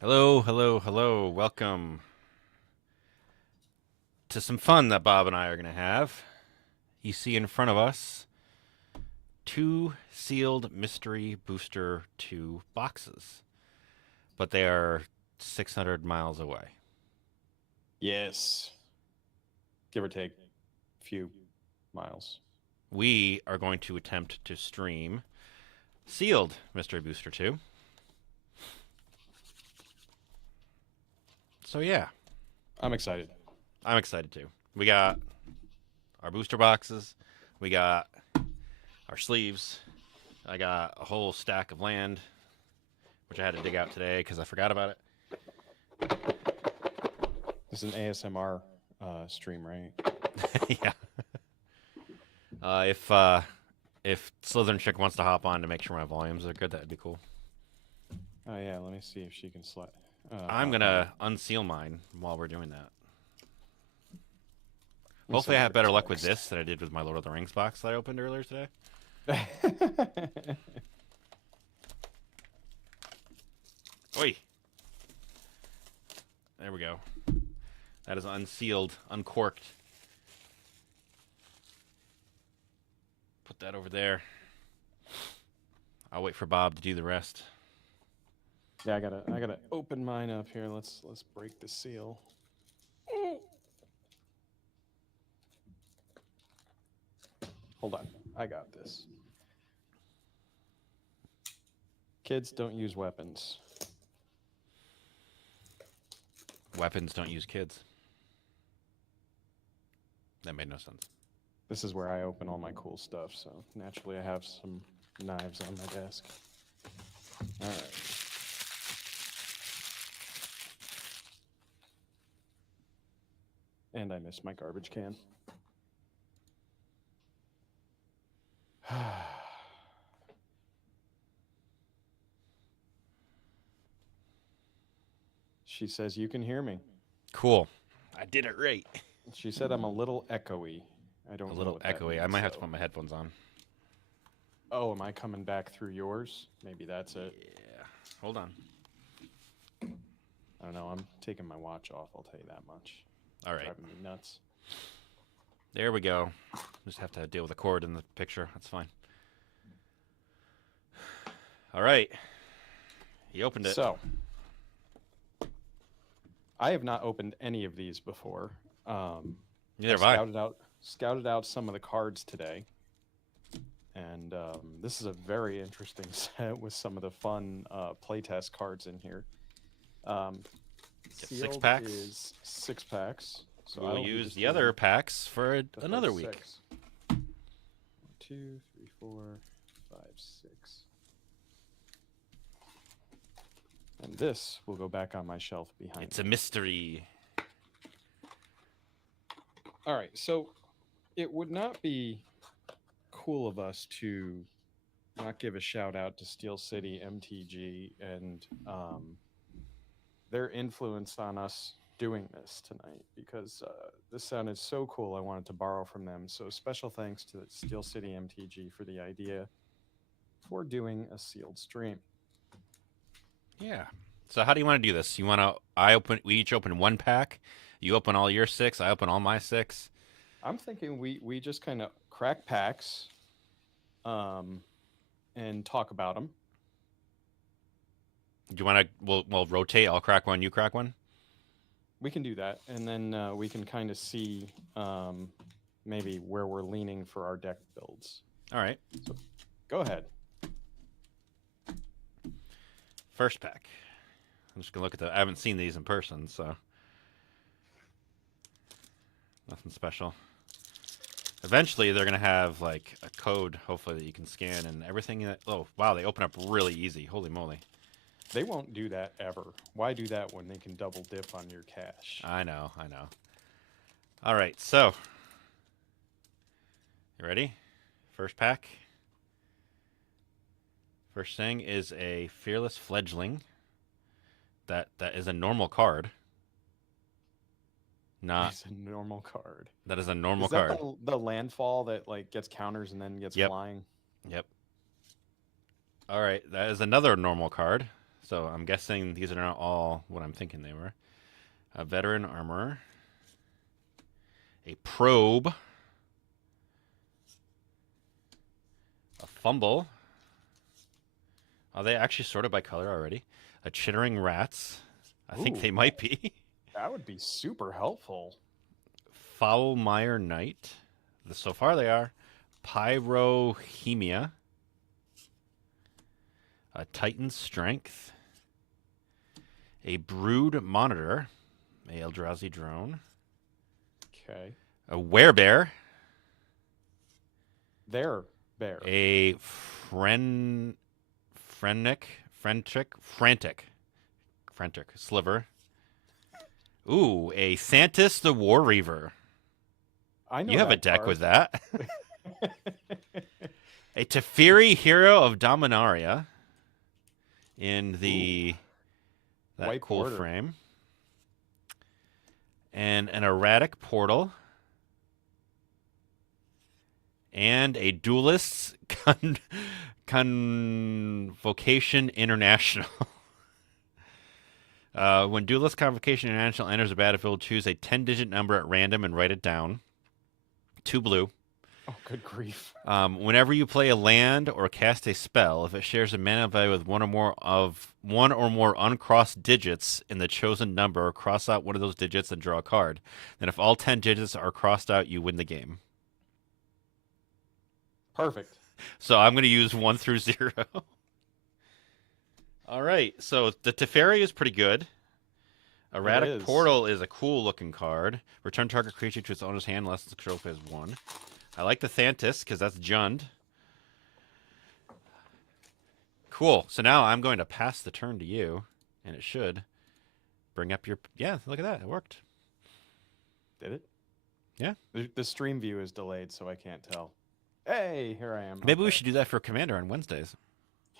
Hello, hello, hello. Welcome to some fun that Bob and I are going to have. You see in front of us two sealed Mystery Booster 2 boxes, but they are 600 miles away. Yes, give or take a few miles. We are going to attempt to stream sealed Mystery Booster 2. So, yeah, I'm excited. I'm excited too. We got our booster boxes, we got our sleeves, I got a whole stack of land, which I had to dig out today because I forgot about it. This is an ASMR stream, right? Yeah. If Slytherin Chick wants to hop on to make sure my volumes are good, that'd be cool. Oh yeah, let me see if she can I'm hop on. gonna unseal mine while we're doing that. Let me Hopefully, I send have her better a luck with text. this than I did with my Lord of the Rings box that I opened earlier today. Oi! There we go. That is unsealed, uncorked. Put that over there. I'll wait for Bob to do the rest. Yeah, I gotta open mine up here. Let's break the seal. Hold on, I got this. Kids don't use weapons. Weapons don't use kids. That made no sense. This is where I open all my cool stuff. So naturally, I have some knives on my desk. All right. And I missed my garbage can. She says you can hear me. Cool. I did it right. She said I'm a little echoey. I A don't know little what that echoey. I means might have to though. put my headphones on. Oh, am I coming back through yours? Maybe that's it. Yeah. Hold on. I don't know. I'm taking my watch off. I'll tell you that much. All right. Driving me nuts. There we go. Just have to deal with the cord in the picture. That's fine. All right. He opened it. So, I have not opened any of these before. Neither I have I. scouted out some of the cards today, and this is a very interesting set with some of the fun playtest cards in here. Um, Get six Sealed packs. is 6 packs, so I We'll will be use just the doing other packs for the another first week. six. 1, 2, 3, 4, 5, 6. And this will go back on my shelf behind It's a me. mystery. All right, so it would not be cool of us to not give a shout out to Steel City MTG and their influence on us doing this tonight because this sounded so cool. I wanted to borrow from them. So special thanks to Steel City MTG for the idea for doing a sealed stream. Yeah. So how do you want to do this? You want to? I open. We each open one pack. You open all your six. I open all my six. I'm thinking we just kind of crack packs um, and talk about them. Do you want to? We'll rotate. I'll crack one. You crack one. We can do that, and then we can kind of see maybe where we're leaning for our deck builds. All right. So go ahead. First pack. I'm just gonna look at the. I haven't seen these in person, so nothing special. Eventually, they're gonna have like a code, hopefully that you can scan and everything. That, oh wow, they open up really easy. Holy moly! They won't do that ever. Why do that when they can double dip on your cash? I know, I know. All right, so you ready? First pack. First thing is a fearless fledgling. That is a normal card. Not It's a normal card. that is a normal Is that card. the landfall that like gets counters and then gets Yep, flying? yep. All right, that is another normal card. So I'm guessing these are not all what I'm thinking they were. A veteran armorer. A probe. A fumble. Are they actually sorted by color already? A chittering rats. I think Ooh. they might be. That would be super helpful. Foulmire Knight. So far they are. Pyrohemia. A Titan Strength. A Brood Monitor. A Eldrazi Drone. Okay. A Werebear. There, bear. A Frantic Sliver. Ooh, a Thantis the War Reaver. I know You have a that deck card. with that. A Teferi Hero of Dominaria in the that White cool border. frame. And an Erratic Portal. And a Duelist's Convocation International. When Duelist Convocation International enters a battlefield, choose a 10-digit number at random and write it down. 2 blue. Oh, good grief. Whenever you play a land or cast a spell, if it shares a mana value with one or more uncrossed digits in the chosen number, cross out one of those digits and draw a card. Then if all 10 digits are crossed out, you win the game. Perfect. So I'm going to use 1 through 0. All right, so the Teferi is pretty good. Erratic is. Portal is a cool looking card. Return target creature to its owner's hand unless its control phase 1. I like the Thantis because that's Jund. Cool. So now I'm going to pass the turn to you, and it should bring up your. Yeah, look at that. It worked. Did it? Yeah. The stream view is delayed, so I can't tell. Hey, here I am. Maybe we Okay. should do that for Commander on Wednesdays.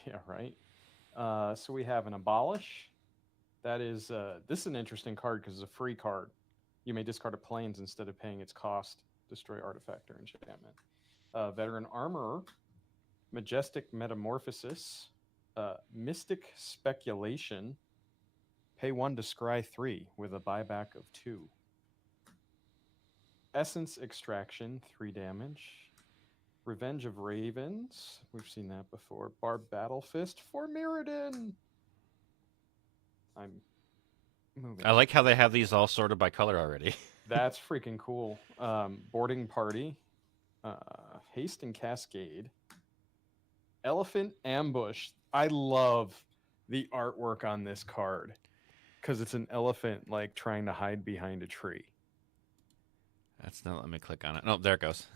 Yeah, right. So we have an Abolish. That is, this is an interesting card because it's a free card. You may discard a planes instead of paying its cost. Destroy artifact or enchantment. Veteran Armorer. Majestic Metamorphosis. Mystic Speculation. Pay 1 to scry 3 with a buyback of 2. Essence Extraction, 3 damage. Revenge of Ravens. We've seen that before. Barb Battle Fist for Mirrodin. I'm moving. I like how they have these all sorted by color already. That's freaking cool. Boarding Party. Haste and Cascade. Elephant Ambush. I love the artwork on this card because it's an elephant like trying to hide behind a tree. That's not. Let me click on it. No, there it goes.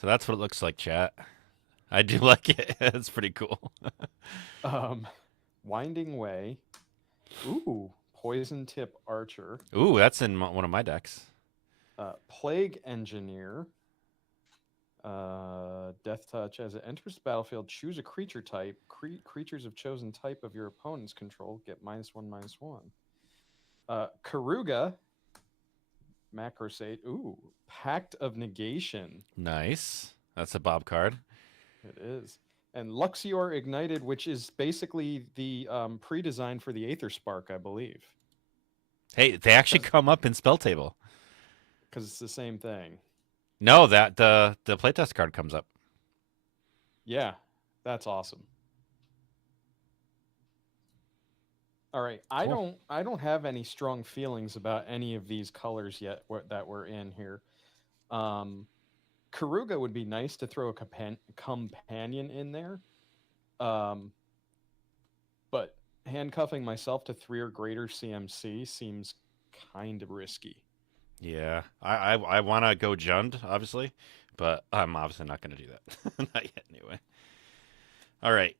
So that's what it looks like, chat. I do like it. It's pretty cool. Winding Way. Ooh, Poison Tip Archer. Ooh, that's in one of my decks. Plague Engineer. Death Touch. As it enters the battlefield, choose a creature type. Creatures of chosen type of your opponent's control get -1/-1. Karuga. Macrosate. Ooh, Pact of Negation. Nice. That's a Bob card. It is. And Luxior Ignited, which is basically the pre-design for the Aether Spark, I believe. Hey, they actually come up in spell table. Because it's the same thing. No, that the playtest card comes up. Yeah, that's awesome. All right, Cool. I don't have any strong feelings about any of these colors yet that we're in here. Karuga would be nice to throw a companion in there. But handcuffing myself to 3 or greater CMC seems kind of risky. Yeah, I want to go Jund, obviously, but I'm obviously not going to do that. Not yet, anyway. All right.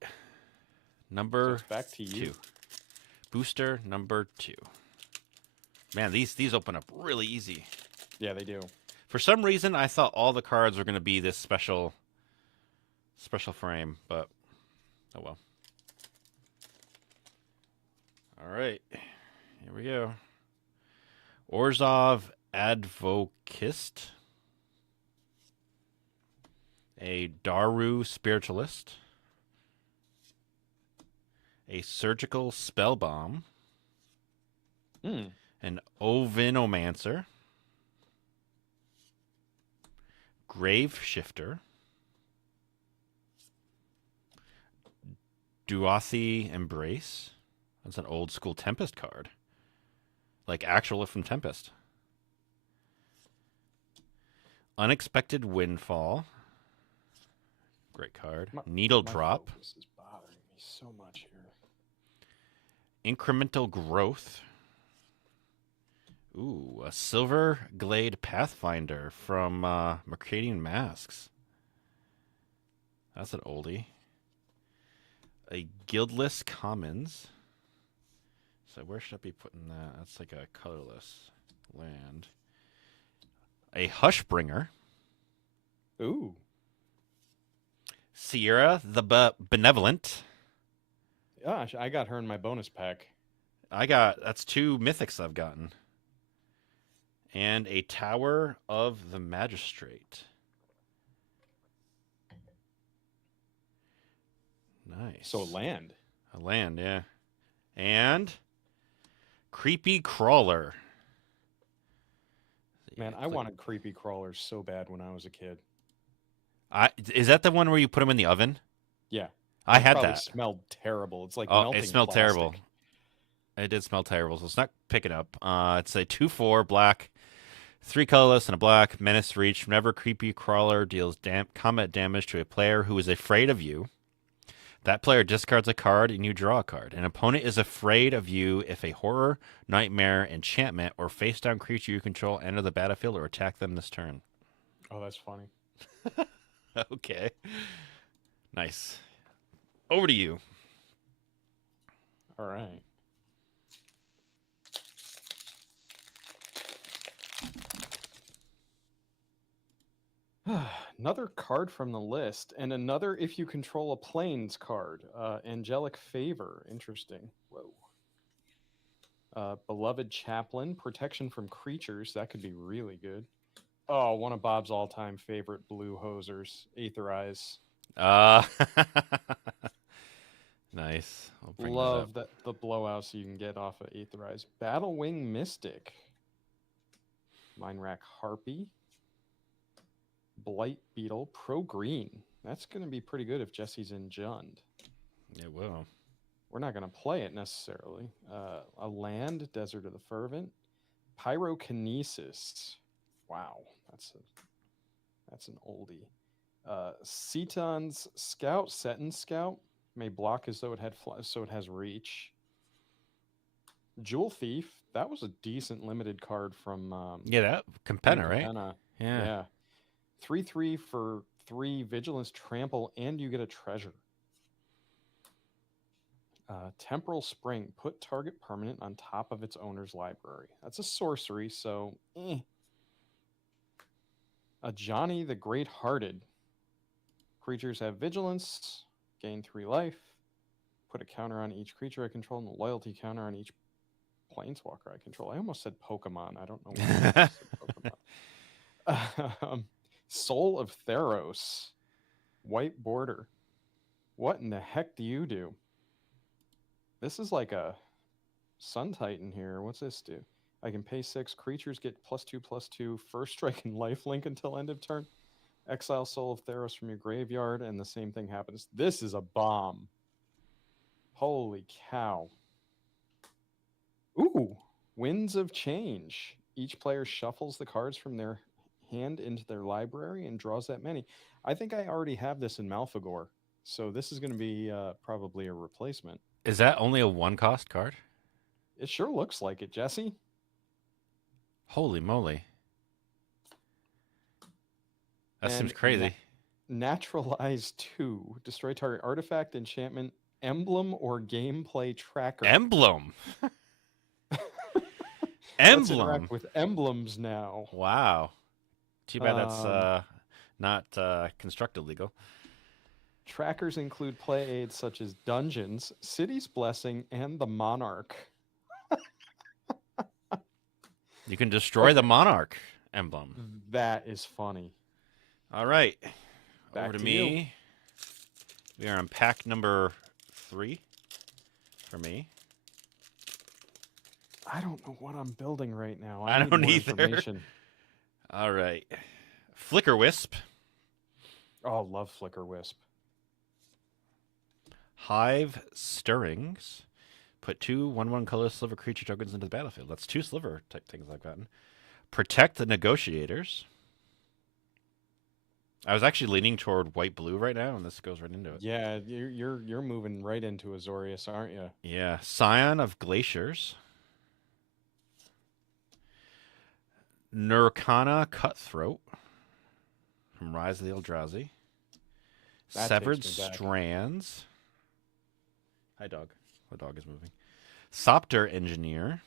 Number So it's back to you. 2. Booster number 2. Man, these open up really easy. Yeah, they do. For some reason, I thought all the cards were going to be this special frame, but oh well. All right, here we go. Orzhov Advokist, a Daru Spiritualist, a surgical spell bomb, Hmm. an Ovinomancer, Grave Shifter, Duothi Embrace. That's an old school Tempest card. Like actual from Tempest. Unexpected Windfall. Great card. Needle My Drop. focus is bothering me so much here. Incremental Growth. Ooh, a Silver Glade Pathfinder from Mercadian Masks. That's an oldie. A Guildless Commons. So where should I be putting that? That's like a colorless land. A Hushbringer. Ooh. Sierra the Benevolent. Gosh, I got her in my bonus pack. That's 2 mythics I've gotten. And a Tower of the Magistrate. Nice. So land. A land, yeah. And Creepy Crawler. Man, I wanted creepy crawlers so bad when I was a kid. Is that the one where you put them in the oven? Yeah. I It had probably that. smelled terrible. It's like Oh, melting it smelled terrible. plastic. It did smell terrible, so it's not picking up. It's a 2/4 black, 3 colorless, and a black. Menace Reach. Whenever Creepy Crawler deals combat damage to a player who is afraid of you, that player discards a card and you draw a card. An opponent is afraid of you if a horror, nightmare, enchantment, or face down creature you control enter the battlefield or attack them this turn. Oh, that's funny. Okay. Nice. Over to you. All right. Another card from the list, and another if you control a planes card. Angelic Favor. Interesting. Whoa. Beloved Chaplain. Protection from creatures. That could be really good. Oh, one of Bob's all-time favorite blue hosers. Aetherize. Nice. I'll bring that Love up. the blowouts you can get off of Aetherize. Battlewing Mystic. Mind Rack Harpy. Blight Beetle. Pro Green. That's going to be pretty good if Jesse's in Jund. It will. We're not going to play it necessarily. A land, Desert of the Fervent. Pyrokinesis. Wow, that's an oldie. Ceton's Scout, Seton Scout. May block as though it had so it has reach. Jewel Thief. That was a decent limited card from That Capenna, right? Capenna. Yeah. Yeah. 3/3 for 3 Vigilance Trample, and you get a treasure. Temporal Spring. Put target permanent on top of its owner's library. That's a sorcery, so A Johnny the Great Hearted. Creatures have vigilance, gain 3 life, put a counter on each creature I control, and a loyalty counter on each planeswalker I control. I almost said Pokemon. I don't know why I said Pokemon. Soul of Theros. White border. What in the heck do you do? This is like a Sun Titan here. What's this do? I can pay 6. Creatures get +2/+2. First strike and lifelink until end of turn. Exile Soul of Theros from your graveyard, and the same thing happens. This is a bomb. Holy cow. Ooh, Winds of Change. Each player shuffles the cards from their hand into their library and draws that many. I think I already have this in Malfagor, so this is going to be probably a replacement. Is that only a 1-cost card? It sure looks like it, Jesse. Holy moly. That And seems crazy. Naturalize 2. Destroy target artifact, enchantment, emblem, or gameplay tracker. Emblem. Let's Emblem. interact with emblems now. Wow. Too bad that's not constructed legal. Trackers include play aids such as Dungeons, City's Blessing, and the Monarch. You can destroy the Monarch emblem. That is funny. All right. Back Over to to me. We are on pack number 3. for me. I don't know what I'm building right now. I I need don't more either. information. All right. Flicker Wisp. Oh, love Flicker Wisp. Hive Stirrings. Put 2 1/1 colorless sliver creature tokens into the battlefield. That's 2 sliver type things I've gotten. Protect the Negotiators. I was actually leaning toward white blue right now, and this goes right into it. Yeah, you're moving right into Azorius, aren't you? Yeah. Scion of Glaciers. Nurkana Cutthroat from Rise of the Eldrazi. That Severed takes me back. Strands. Hi, dog. The dog is moving. Sopter Engineer.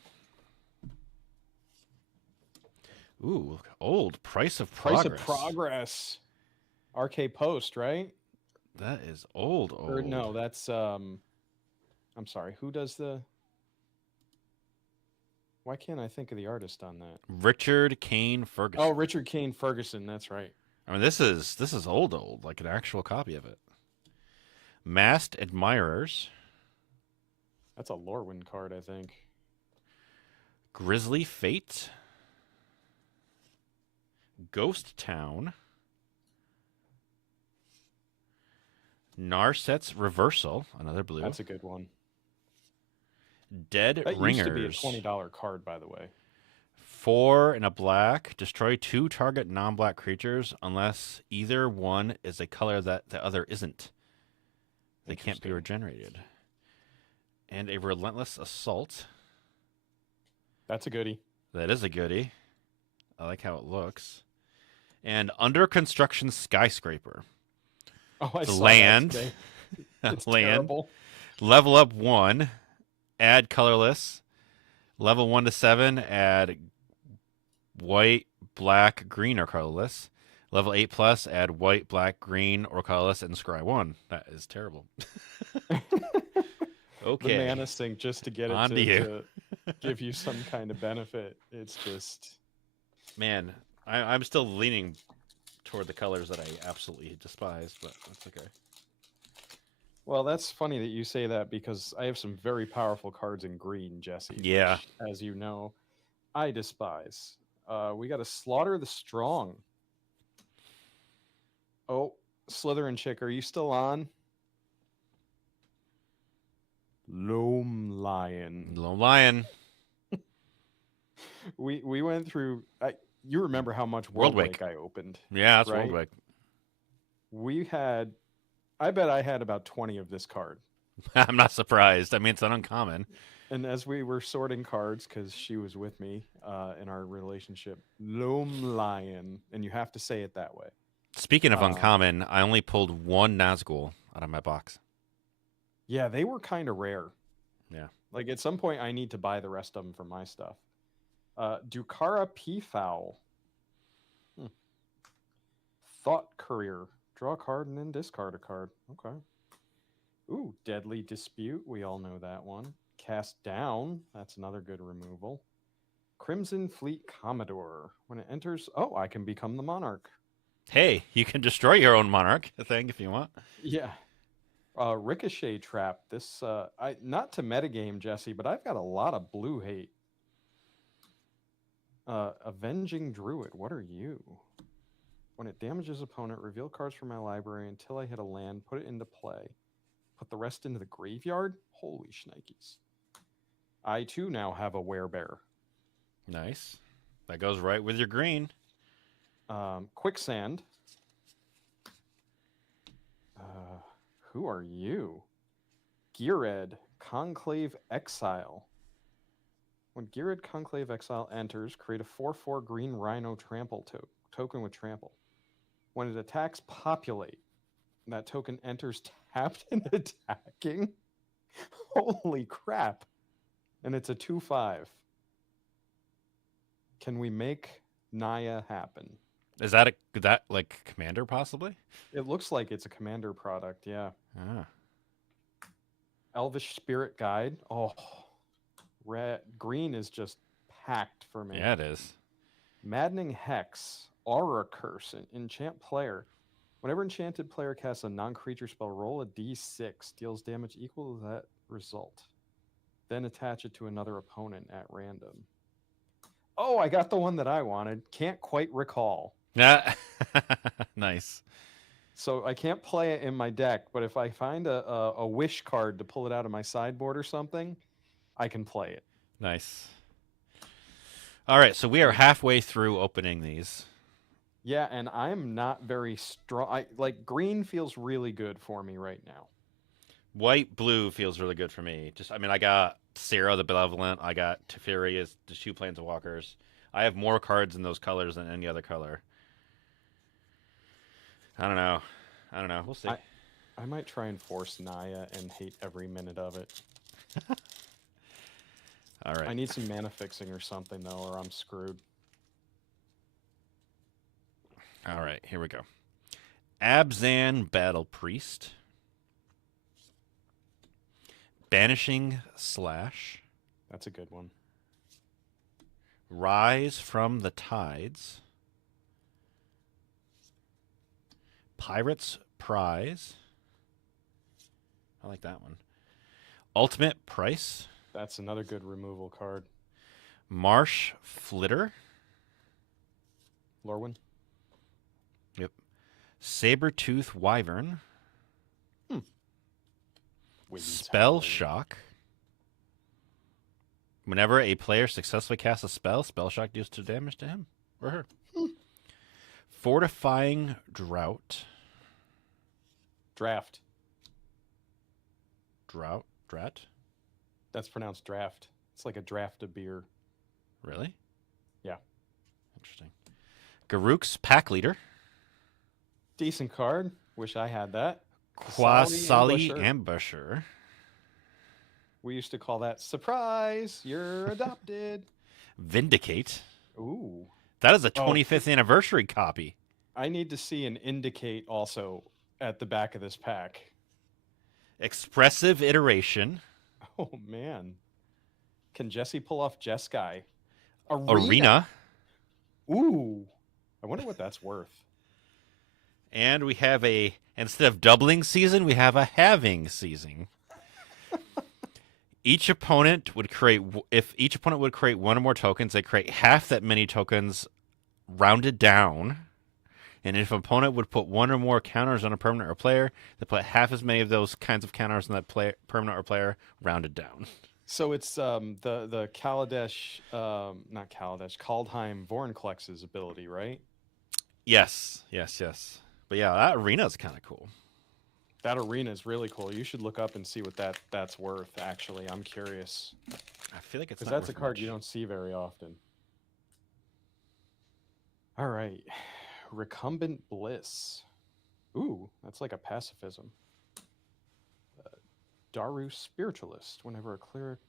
Ooh, old Price of Progress. Price of Progress. RK Post, right? That is old. Or no, that's I'm sorry. Who does the? Why can't I think of the artist on that? Richard Kane Ferguson. Oh, Richard Kane Ferguson. That's right. I mean, this is old, like an actual copy of it. Masked Admirers. That's a Lorwyn card, I think. Grizzly Fate. Ghost Town. Narset's Reversal, another blue. That's a good one. Dead That Ringers. used to be a $20 card, by the way. 4 and a black. Destroy 2 target non-black creatures unless either one is a color that the other isn't. They can't be regenerated. And a Relentless Assault. That's a goodie. That is a goodie. I like how it looks. And Under Construction Skyscraper. Oh, I The saw land. that today. It's Land. terrible. Level up 1. Add colorless. Level 1 to 7. Add white, black, green, or colorless. Level 8 plus. Add white, black, green, or colorless, and scry 1. That is terrible. Okay. The mana sink just to get it On to you. to give you some kind of benefit. It's just Man, I'm still leaning toward the colors that I absolutely despise, but that's okay. well, that's funny that you say that because I have some very powerful cards in green, Jesse. Yeah. Which, as you know, I despise. We got to Slaughter the Strong. Oh, Slytherin chick, are you still on? Loam Lion. Lone Lion. We went through. You remember how much Worldwake. Worldwake I opened? Yeah, that's Right. Worldwake. We had. I bet I had about 20 of this card. I'm not surprised. I mean, it's not uncommon. And as we were sorting cards, because she was with me in our relationship, Loam Lion, and you have to say it that way. Speaking of uncommon, I only pulled 1 Nazgul out of my box. Yeah, they were kind of rare. Yeah. Like at some point, I need to buy the rest of them for my stuff. Dukara Peafowl. Thought Courier. Draw a card and then discard a card. Okay. Ooh, Deadly Dispute. We all know that one. Cast Down. That's another good removal. Crimson Fleet Commodore. When it enters, oh, I can become the Monarch. Hey, you can destroy your own Monarch thing if you want. Yeah. Ricochet Trap. This, not to metagame, Jesse, but I've got a lot of blue hate. Avenging Druid. What are you? When it damages opponent, reveal cards from my library until I hit a land, put it into play. Put the rest into the graveyard? Holy shnikes. I, too, now have a Werebear. Nice. That goes right with your green. Quicksand. Who are you? Geared Conclave Exile. When Geared Conclave Exile enters, create a 4/4 green Rhino Trample token with Trample. When it attacks, populate. That token enters tapped and attacking. Holy crap. And it's a 2/5. Can we make Naya happen? Is that like Commander possibly? It looks like it's a Commander product, yeah. Ah. Elvish Spirit Guide. Oh, green is just packed for me. Yeah, it is. Maddening Hex. Aura Curse. Enchant player. Whenever enchanted player casts a non-creature spell, roll a d6. Deals damage equal to that result. then attach it to another opponent at random. Oh, I got the one that I wanted. Can't quite recall. Yeah. Nice. So I can't play it in my deck, but if I find a wish card to pull it out of my sideboard or something, I can play it. Nice. All right, so we are halfway through opening these. Yeah, and I'm not very strong. Like green feels really good for me right now. White blue feels really good for me. I got Sarah the Benevolent. I got Teferi as the 2 Planeswalkers. I have more cards in those colors than any other color. I don't know. We'll see. I might try and force Naya and hate every minute of it. All right. I need some mana fixing or something though, or I'm screwed. All right, here we go. Abzan Battle Priest. Banishing Slash. That's a good one. Rise from the Tides. Pirate's Prize. I like that one. Ultimate Price. That's another good removal card. Marsh Flitter. Lorwyn. Yep. Sabertooth Wyvern. Spell Shock. Whenever a player successfully casts a spell, Spell Shock deals 2 damage to him or her. Fortifying Drought. Draft. Drat? That's pronounced draft. It's like a draft of beer. Really? Yeah. Interesting. Garruk's Pack Leader. Decent card. Wish I had that. Quasali Ambusher. We used to call that surprise. You're adopted. Vindicate. Ooh. That is a 25th anniversary copy. I need to see an Indicate also at the back of this pack. Expressive Iteration. Oh, man. Can Jesse pull off Jeskai? Arena. Ooh. I wonder what that's worth. And we have instead of doubling season, we have a halving season. If each opponent would create 1 or more tokens, they create half that many tokens rounded down. And if an opponent would put 1 or more counters on a permanent or player, they put half as many of those kinds of counters on that permanent or player rounded down. So it's the Kaladesh, not Kaladesh, Kaldheim Vorinclex's ability, right? Yes. But yeah, that arena is kind of cool. That arena is really cool. You should look up and see what that's worth, actually. I'm curious. I feel like it's because not that's a worth card much. you don't see very often. All right. Recumbent Bliss. Ooh, that's like a pacifism. Daru Spiritualist. Whenever a cleric...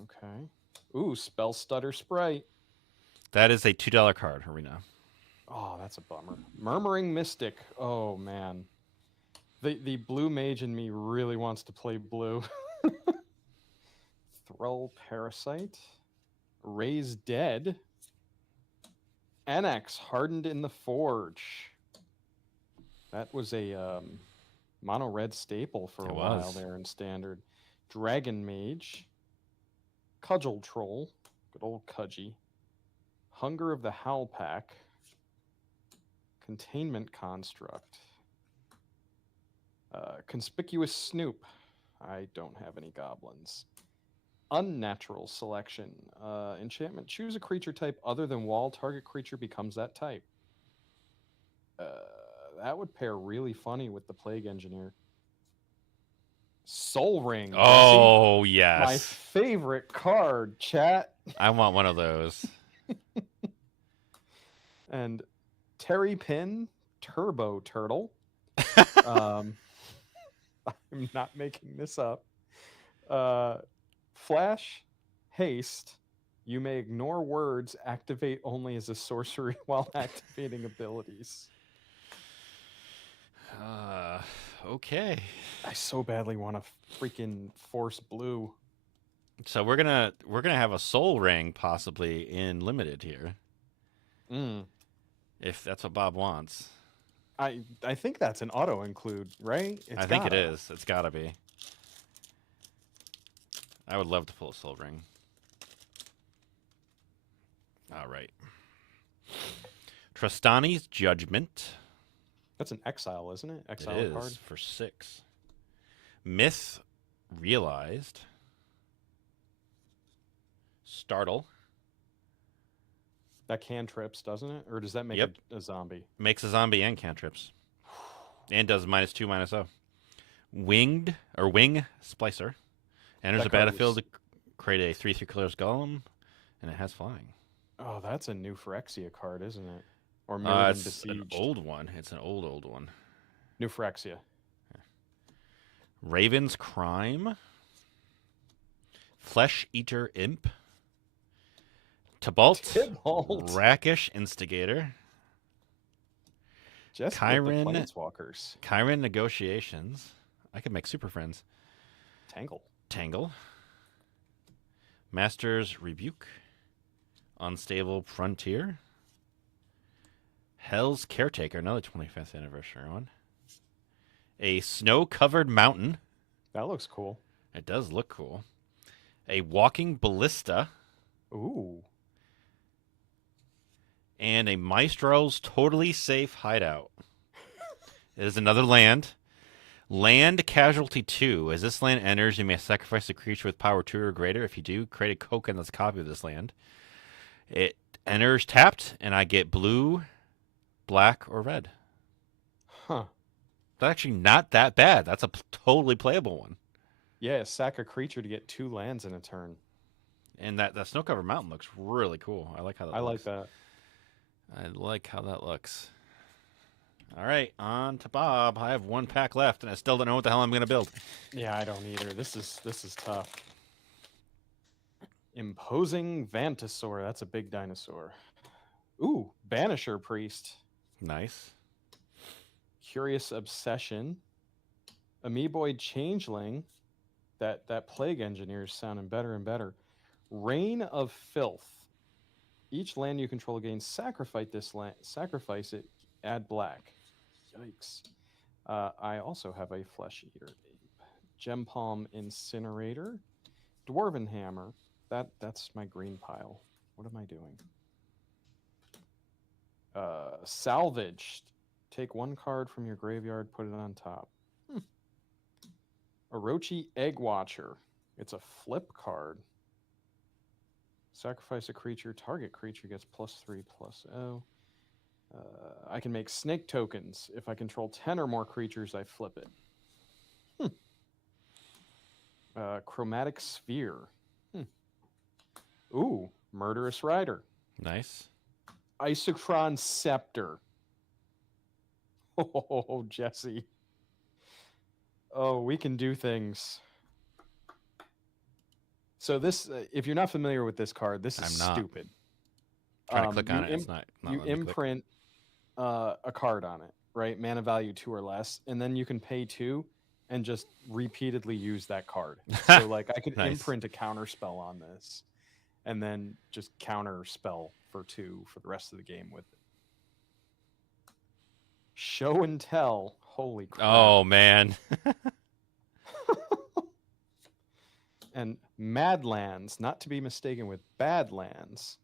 okay. Ooh, Spell Stutter Sprite. That is a $2 card, arena. Oh, that's a bummer. Murmuring Mystic. Oh, man. The blue mage in me really wants to play blue. Thrall Parasite. Raise Dead. Annex, Hardened in the Forge. That was a mono red staple for a while there in Standard. Dragon Mage. Cudgel Troll. Good old Cudgy. Hunger of the Howl Pack. Containment Construct. Conspicuous Snoop. I don't have any goblins. Unnatural Selection. Enchantment. Choose a creature type other than wall. Target creature becomes that type. That would pair really funny with the Plague Engineer. Soul Ring. Oh, Jesse. yes. My favorite card, chat. I want one of those. And Terry Pin, Turbo Turtle. I'm not making this up. Flash, Haste. You may ignore words. Activate only as a sorcery while activating abilities. Okay. I so badly want to freaking force blue. So we're gonna have a soul ring possibly in limited here. If that's what Bob wants. I think that's an auto include, right? I think it is. It's gotta be. I would love to pull a Soul Ring. All right. Trostani's Judgment. That's an exile, isn't it? It Exile is card. for 6. Myth Realized. Startle. That cantrips, doesn't it? Or does that make Yep. a zombie? Makes a zombie and cantrips. And does -2, -0. Wing Splicer. Enters That the card battlefield was- to create a 3/3 colors golem, and it has flying. Oh, that's a new Phyrexia card, isn't it? Or Mirrodin It's an Besieged. old one. It's an old one. New Phyrexia. Raven's Crime. Flesh Eater Imp. Tybalt. Tybalt. Rakish Instigator. Just Chiron- with the Planeswalkers. Chiron Negotiations. I could make super friends. Tangle. Master's Rebuke. Unstable Frontier. Hell's Caretaker, another 25th anniversary one. A snow-covered mountain. That looks cool. It does look cool. A walking ballista. Ooh. And a Maestro's Totally Safe Hideout. It is another land. Land Casualty 2. As this land enters, you may sacrifice a creature with power 2 or greater. If you do, create a token that's a copy of this land. It enters tapped, and I get blue, black, or red. Huh. That's actually not that bad. That's a totally playable one. Yeah, sack a creature to get 2 lands in a turn. And that snow-covered mountain looks really cool. I like how that I looks. like that. I like how that looks. All right, on to Bob. I have 1 pack left, and I still don't know what the hell I'm going to build. Yeah, I don't either. This is tough. Imposing Vantasaur. That's a big dinosaur. Ooh, Banisher Priest. Nice. Curious Obsession. Amoeboid Changeling. That Plague Engineer is sounding better and better. Reign of Filth. Each land you control gains sacrifice this land. Sacrifice it. Add black. Yikes. I also have a Flesh Eater Ape. Gem Palm Incinerator. Dwarven Hammer. That's my green pile. What am I doing? Salvaged. Take 1 card from your graveyard, put it on top. Orochi Egg Watcher. It's a flip card. Sacrifice a creature. Target creature gets +3/+0. I can make snake tokens. If I control 10 or more creatures, I flip it. Chromatic Sphere. Ooh, Murderous Rider. Nice. Isochron Scepter. Oh, Jesse. Oh, we can do things. So this, if you're not familiar with this card, this is I'm not. stupid. Trying to click you on it. It's not you letting me click. imprint a card on it, right? Mana value 2 or less, and then you can pay 2 and just repeatedly use that card. So like I could Nice. imprint a counter spell on this and then just counter spell for 2 for the rest of the game with it. Show and tell. Holy crap. Oh, man. And Madlands, not to be mistaken with Badlands.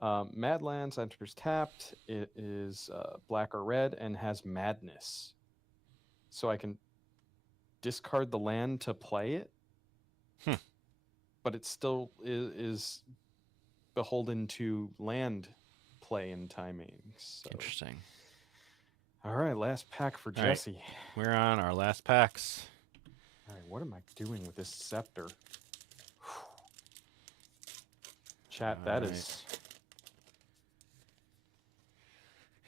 Madlands enters tapped. It is black or red and has madness. So I can discard the land to play it. But it still is beholden to land play and timing. So. Interesting. All right, last pack for All right. Jesse. We're on our last packs. All right, what am I doing with this scepter? Chat, that All right. is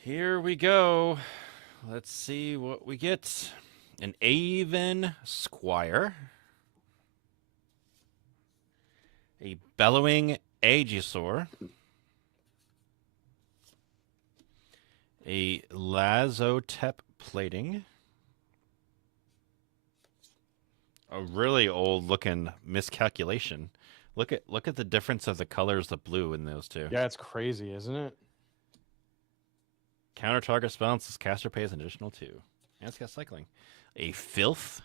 Here we go. Let's see what we get. An Aven Squire. A Bellowing Aegisaur. A Lazotep Plating. A really old looking miscalculation. Look at the difference of the colors of blue in those two. Yeah, it's crazy, isn't it? Counter target spell and says caster pays an additional 2. And it's got cycling. A Filth.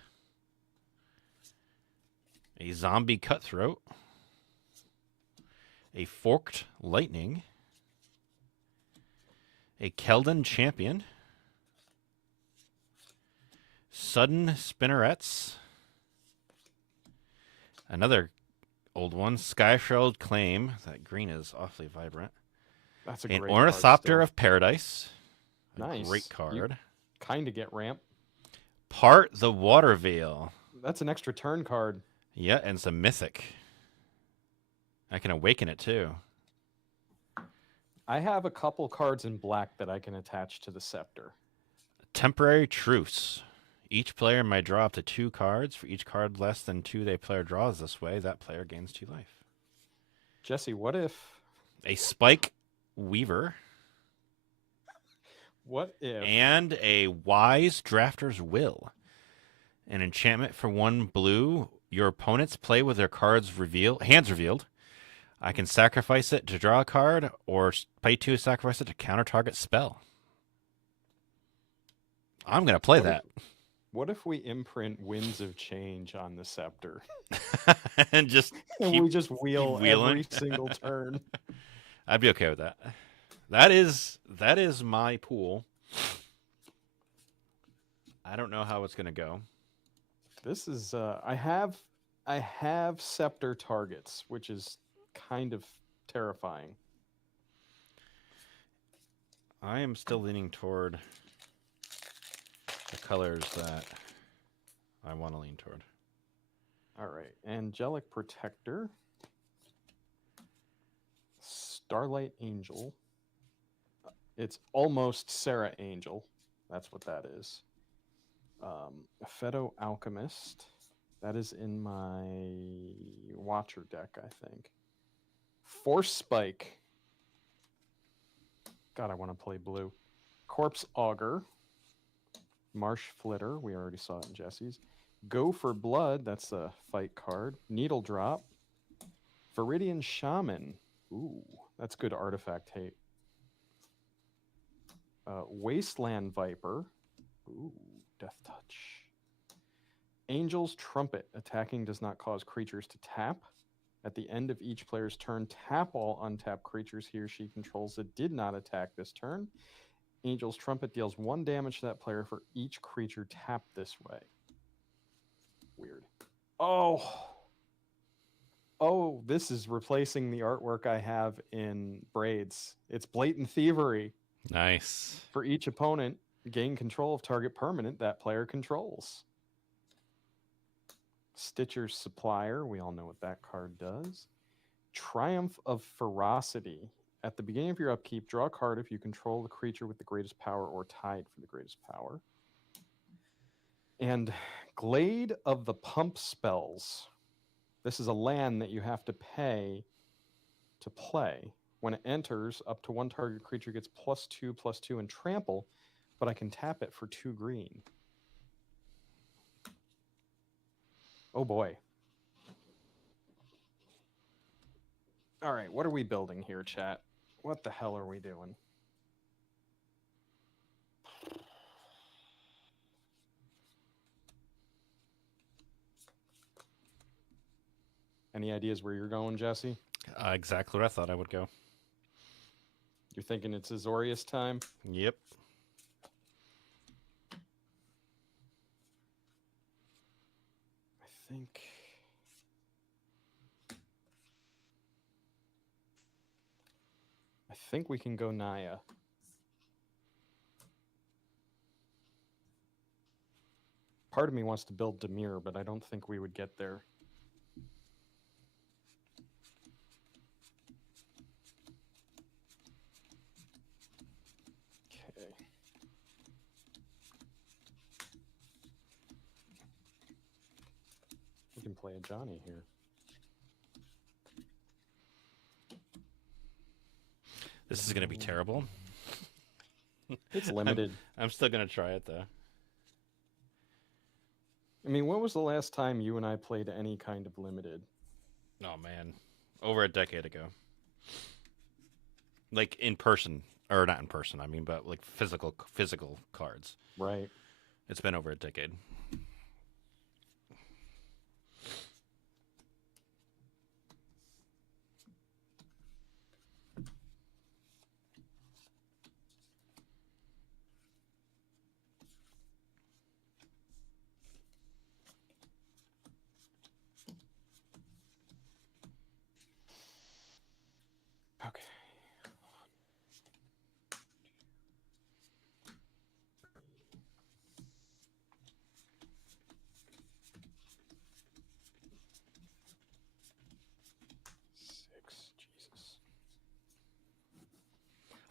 A zombie cutthroat. A forked lightning. A Keldon champion. Sudden spinnerets. Another old one. Skyshroud claim. That green is awfully vibrant. That's a An great Ornithopter card of Paradise. A Nice. great card. Kind of get ramp. Part the Water Veil. That's an extra turn card. Yeah, and it's a mythic. I can awaken it too. I have a couple cards in black that I can attach to the scepter. Temporary Truce. Each player may draw up to 2 cards. For each card less than 2 the player draws this way, that player gains 2 life. Jesse, what if... A Spike Weaver. What if... And a Wise Drafter's Will. An enchantment for 1 blue. Your opponents play with their hands revealed. I can sacrifice it to draw a card, or pay 2 to sacrifice it to counter target spell. I'm going to play that. What if we imprint Winds of Change on the scepter? And just And we just wheel wheeling. every single turn. I'd be okay with that. That is my pool. I don't know how it's going to go. This is I have scepter targets, which is kind of terrifying. I am still leaning toward the colors that I want to lean toward. All right, Angelic Protector, Starlight Angel. It's almost Sarah Angel. That's what that is. Pheto Alchemist. That is in my Watcher deck, I think. Force Spike. God, I want to play blue. Corpse Augur. Marsh Flitter. We already saw it in Jesse's. Go for Blood. That's a fight card. Needle Drop. Viridian Shaman. Ooh, that's good artifact hate. Wasteland Viper. Ooh, Death Touch. Angel's Trumpet. Attacking does not cause creatures to tap. At the end of each player's turn, tap all untapped creatures he or she controls that did not attack this turn. Angel's Trumpet deals 1 damage to that player for each creature tapped this way. Weird. Oh, this is replacing the artwork I have in Braids. It's Blatant Thievery. Nice. For each opponent, gain control of target permanent that player controls. Stitcher's Supplier. We all know what that card does. Triumph of Ferocity. At the beginning of your upkeep, draw a card if you control the creature with the greatest power or tied for the greatest power. And Glade of the Pump Spells. This is a land that you have to pay to play. When it enters, up to 1 target creature gets +2/+2 and trample, but I can tap it for 2 green. Oh boy. All right, what are we building here, chat? What the hell are we doing? Any ideas where you're going, Jesse? Exactly what I thought I would go. You're thinking it's Azorius time? Yep. I think we can go Naya. Part of me wants to build Dimir, but I don't think we would get there. Okay. We can play a Johnny here. This is going to be terrible. It's limited. I'm still going to try it, though. I mean, when was the last time you and I played any kind of limited? Oh, man. Over a decade ago. Like, in person. Or not in person, I mean, but like physical cards. Right. It's been over a decade.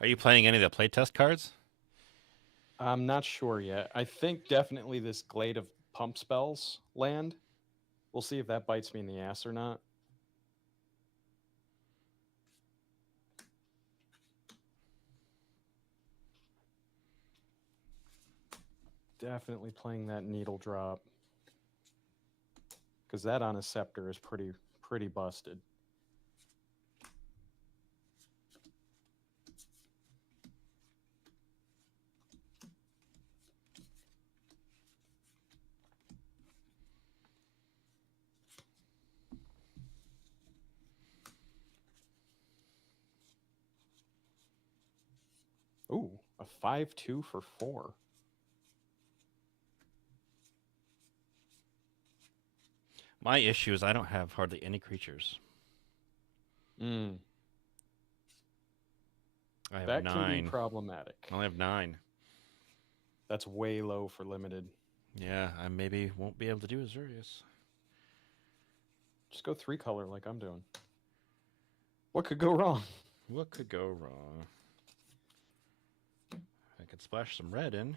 Are you playing any of the playtest cards? I'm not sure yet. I think definitely this Glade of Pump Spells land. We'll see if that bites me in the ass or not. Definitely playing that Needle Drop. Because that on a Scepter is pretty busted. Ooh, a 5/2 for 4. My issue is I don't have hardly any creatures. Mm, I have that can be 9. problematic. I only have 9. That's way low for limited. Yeah, I maybe won't be able to do Azurius. Just go 3-color like I'm doing. What could go wrong? What could go wrong? I could splash some red in.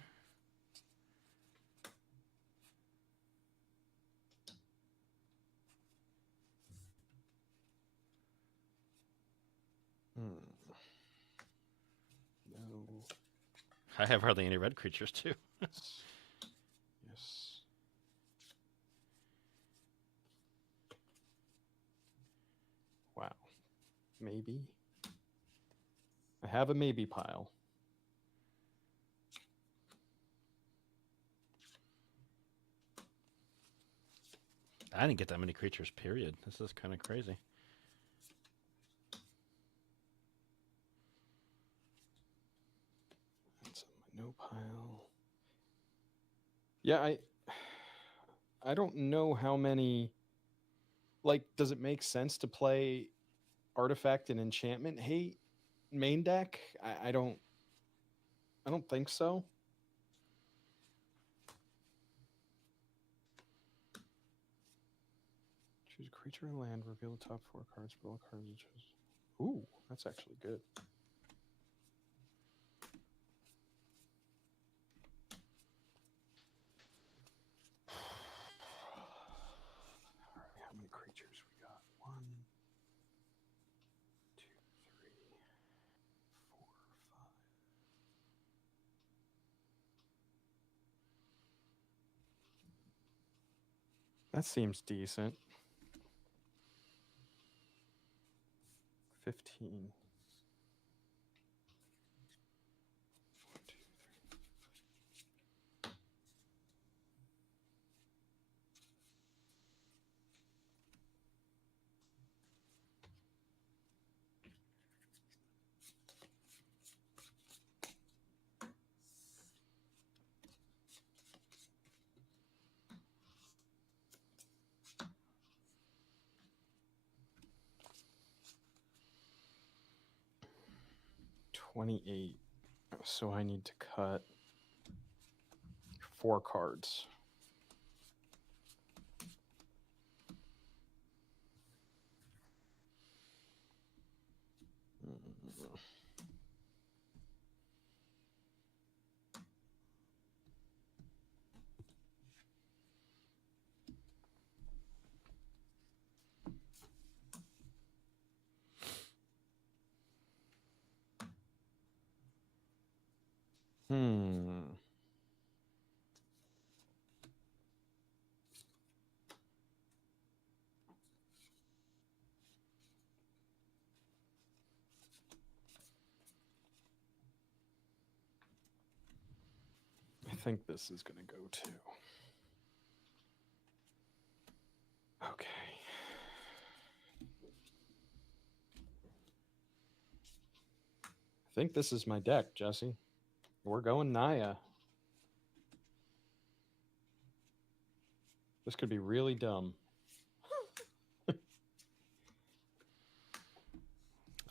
No. I have hardly any red creatures too. Yes. Wow. Maybe. I have a maybe pile. I didn't get that many creatures, period. This is kind of crazy. That's on my no pile. Yeah, I don't know how many. Like, does it make sense to play Artifact and Enchantment hate main deck? I don't think so. Choose a creature and land, reveal the top 4 cards, draw cards you choose. Ooh, that's actually good. All right, how many creatures we got? 1, 2, 3, 4, 5. That seems decent. 15. 1, 2, 3. 28. So I need to cut 4 cards. I think this is going to go too. Okay. I think this is my deck, Jesse. We're going Naya. This could be really dumb.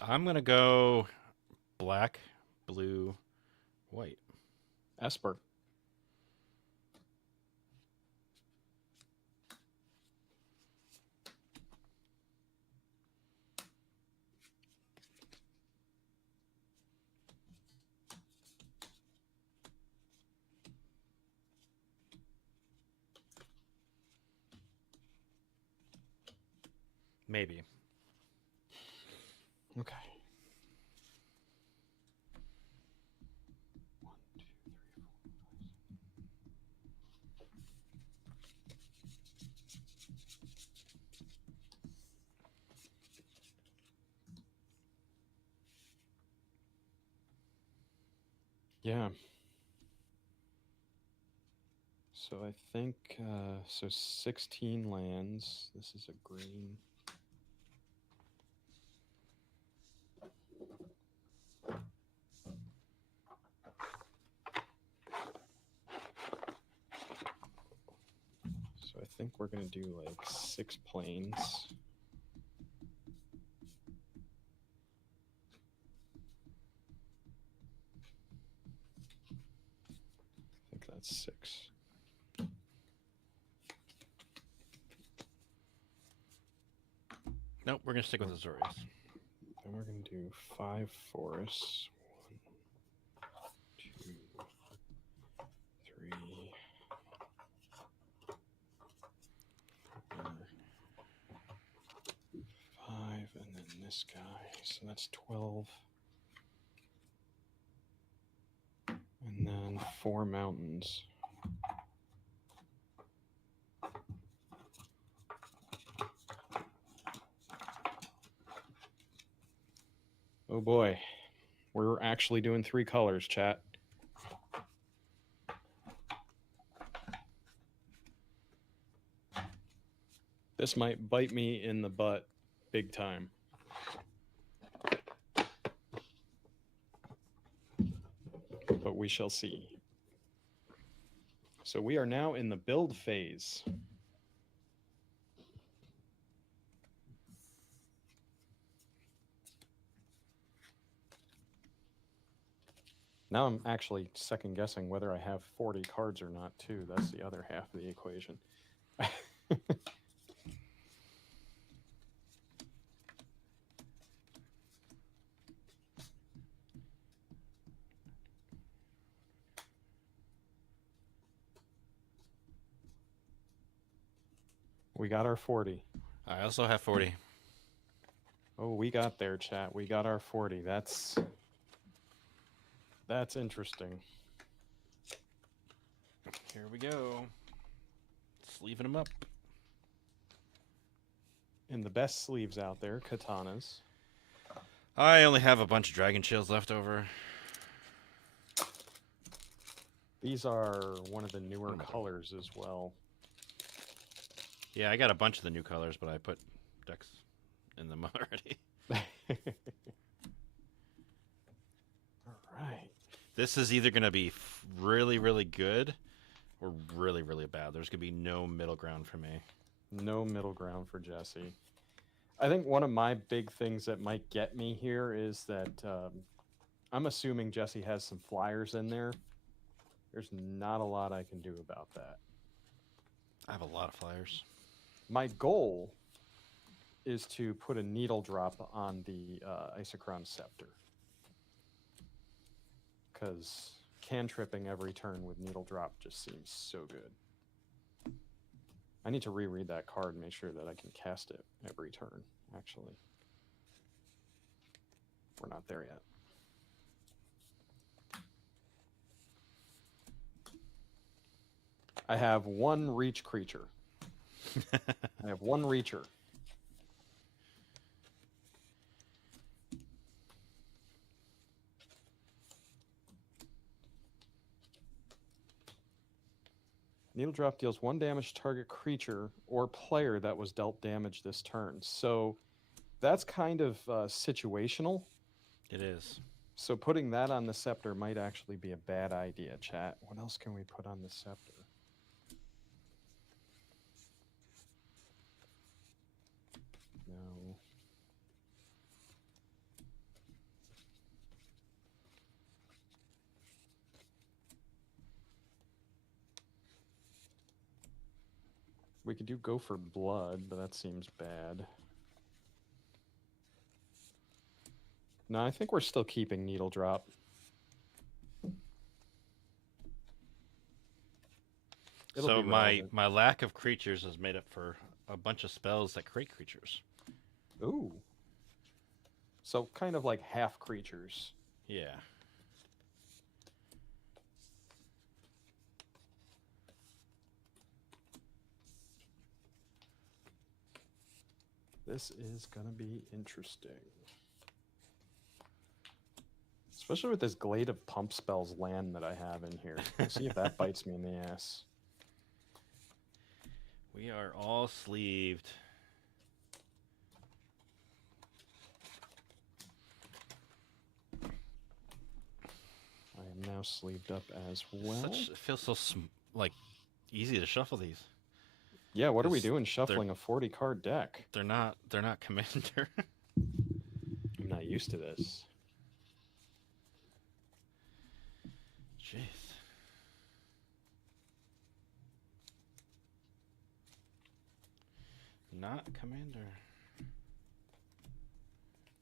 I'm going to go black, blue, white. Esper. Maybe. Okay. 1, 2, 3, 4, 5. Yeah. So I think, so 16 lands. This is a green. So I think we're going to do like 6 planes. I think that's 6. Nope, we're going to stick with Azorius. Then we're going to do 5 forests. 1, 2, 3, 4, 5, and then this guy. So that's 12. And then 4 mountains. Oh boy. We're actually doing 3 colors, chat. This might bite me in the butt big time. But we shall see. So we are now in the build phase. Now I'm actually second guessing whether I have 40 cards or not too. That's the other half of the equation. We got our 40. I also have 40. Oh, we got there, chat. We got our 40. That's interesting. Here we go. Sleeving them up. And the best sleeves out there, katanas. I only have a bunch of Dragon Shields left over. These are one of the newer colors as well. Yeah, I got a bunch of the new colors, but I put decks in them already. All right. This is either going to be really, really good or really, really bad. There's going to be no middle ground for me. No middle ground for Jesse. I think one of my big things that might get me here is that I'm assuming Jesse has some flyers in there. There's not a lot I can do about that. I have a lot of flyers. My goal is to put a needle drop on the Isochron Scepter. Because cantripping every turn with needle drop just seems so good. I need to reread that card and make sure that I can cast it every turn, actually. We're not there yet. I have 1 reach creature. I have 1 reacher. Needle drop deals 1 damage to target creature or player that was dealt damage this turn. So that's kind of situational. It is. So putting that on the scepter might actually be a bad idea, chat. What else can we put on the scepter? No. We could do go for blood, but that seems bad. No, I think we're still keeping needle drop. It'll So be my relevant. lack of creatures is made up for a bunch of spells that create creatures. Ooh. So kind of like half creatures. Yeah. This is gonna be interesting. Especially with this Glade of Pump Spells land that I have in here. We'll see if that bites me in the ass. We are all sleeved. I am now sleeved up as well. It feels so like easy to shuffle these. Yeah, what are we 'Cause doing shuffling a 40 card deck? They're not commander. I'm not used to this. Jeez. Not commander.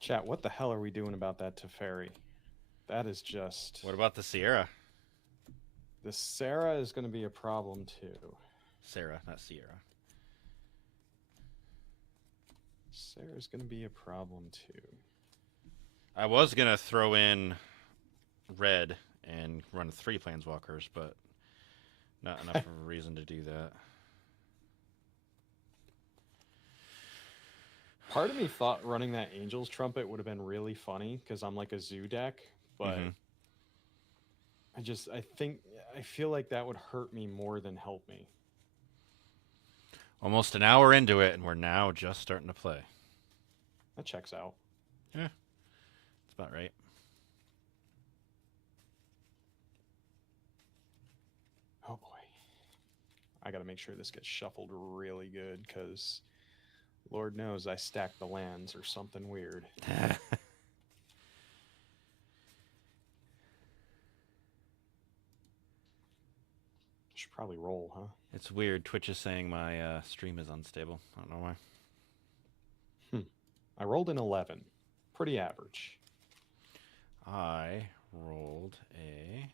Chat, what the hell are we doing about that Teferi? That is just... What about the Sierra? The Sarah is going to be a problem too. Sarah, not Sierra. Sarah's going to be a problem too. I was going to throw in red and run 3 Planeswalkers, but not enough of a reason to do that. Part of me thought running that Angel's Trumpet would have been really funny because I'm like a zoo deck, but I feel like that would hurt me more than help me. Almost an hour into it, and we're now just starting to play. That checks out. Yeah, that's about right. Oh boy. I got to make sure this gets shuffled really good because Lord knows I stacked the lands or something weird. Should probably roll, huh? It's weird. Twitch is saying my stream is unstable. I don't know why. I rolled an 11. Pretty average. I rolled a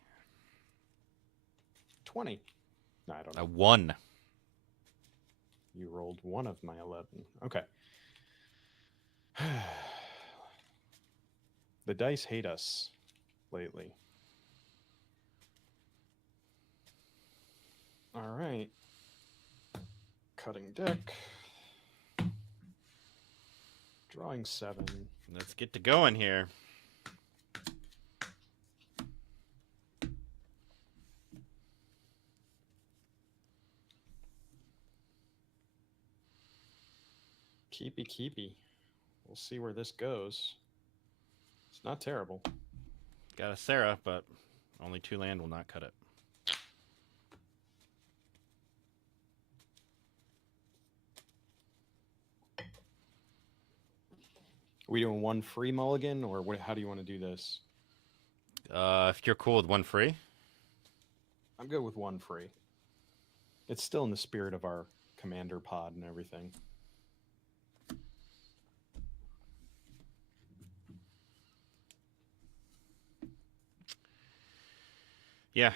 20. No, I don't know. A 1. You rolled one of my 11. Okay. The dice hate us lately. All right. Cutting deck. Drawing 7. Let's get to going here. Keepy. We'll see where this goes. It's not terrible. Got a Sarah, but only 2 land will not cut it. Are we doing one free mulligan, or what, how do you want to do this? If you're cool with 1 free. I'm good with one free. It's still in the spirit of our commander pod and everything. Yeah.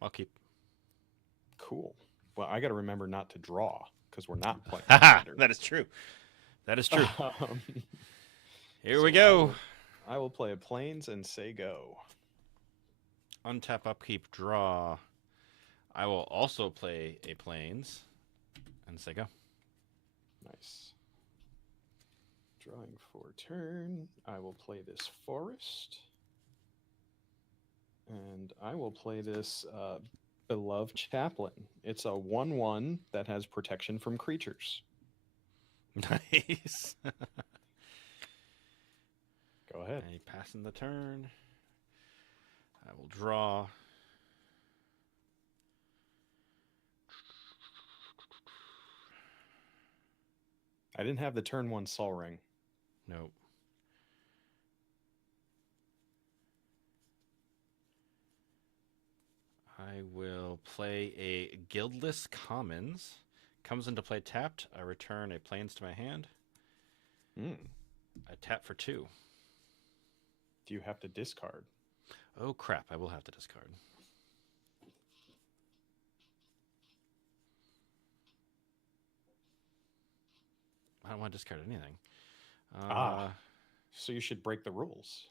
I'll keep. Cool. Well, I got to remember not to draw because we're not playing. That is true. That is true. Here so we go. I will play a plains and say go. Untap, upkeep, draw. I will also play a plains and say go. Nice. Drawing for turn. I will play this forest. And I will play this Beloved Chaplain. It's a 1/1 that has protection from creatures. Nice. Go ahead. And passing the turn. I will draw. I didn't have the turn 1 Sol Ring. Nope. I will play a Guildless Commons. Comes into play tapped. I return a plains to my hand. I tap for 2. Do you have to discard? Oh crap, I will have to discard. I don't want to discard anything. So you should break the rules.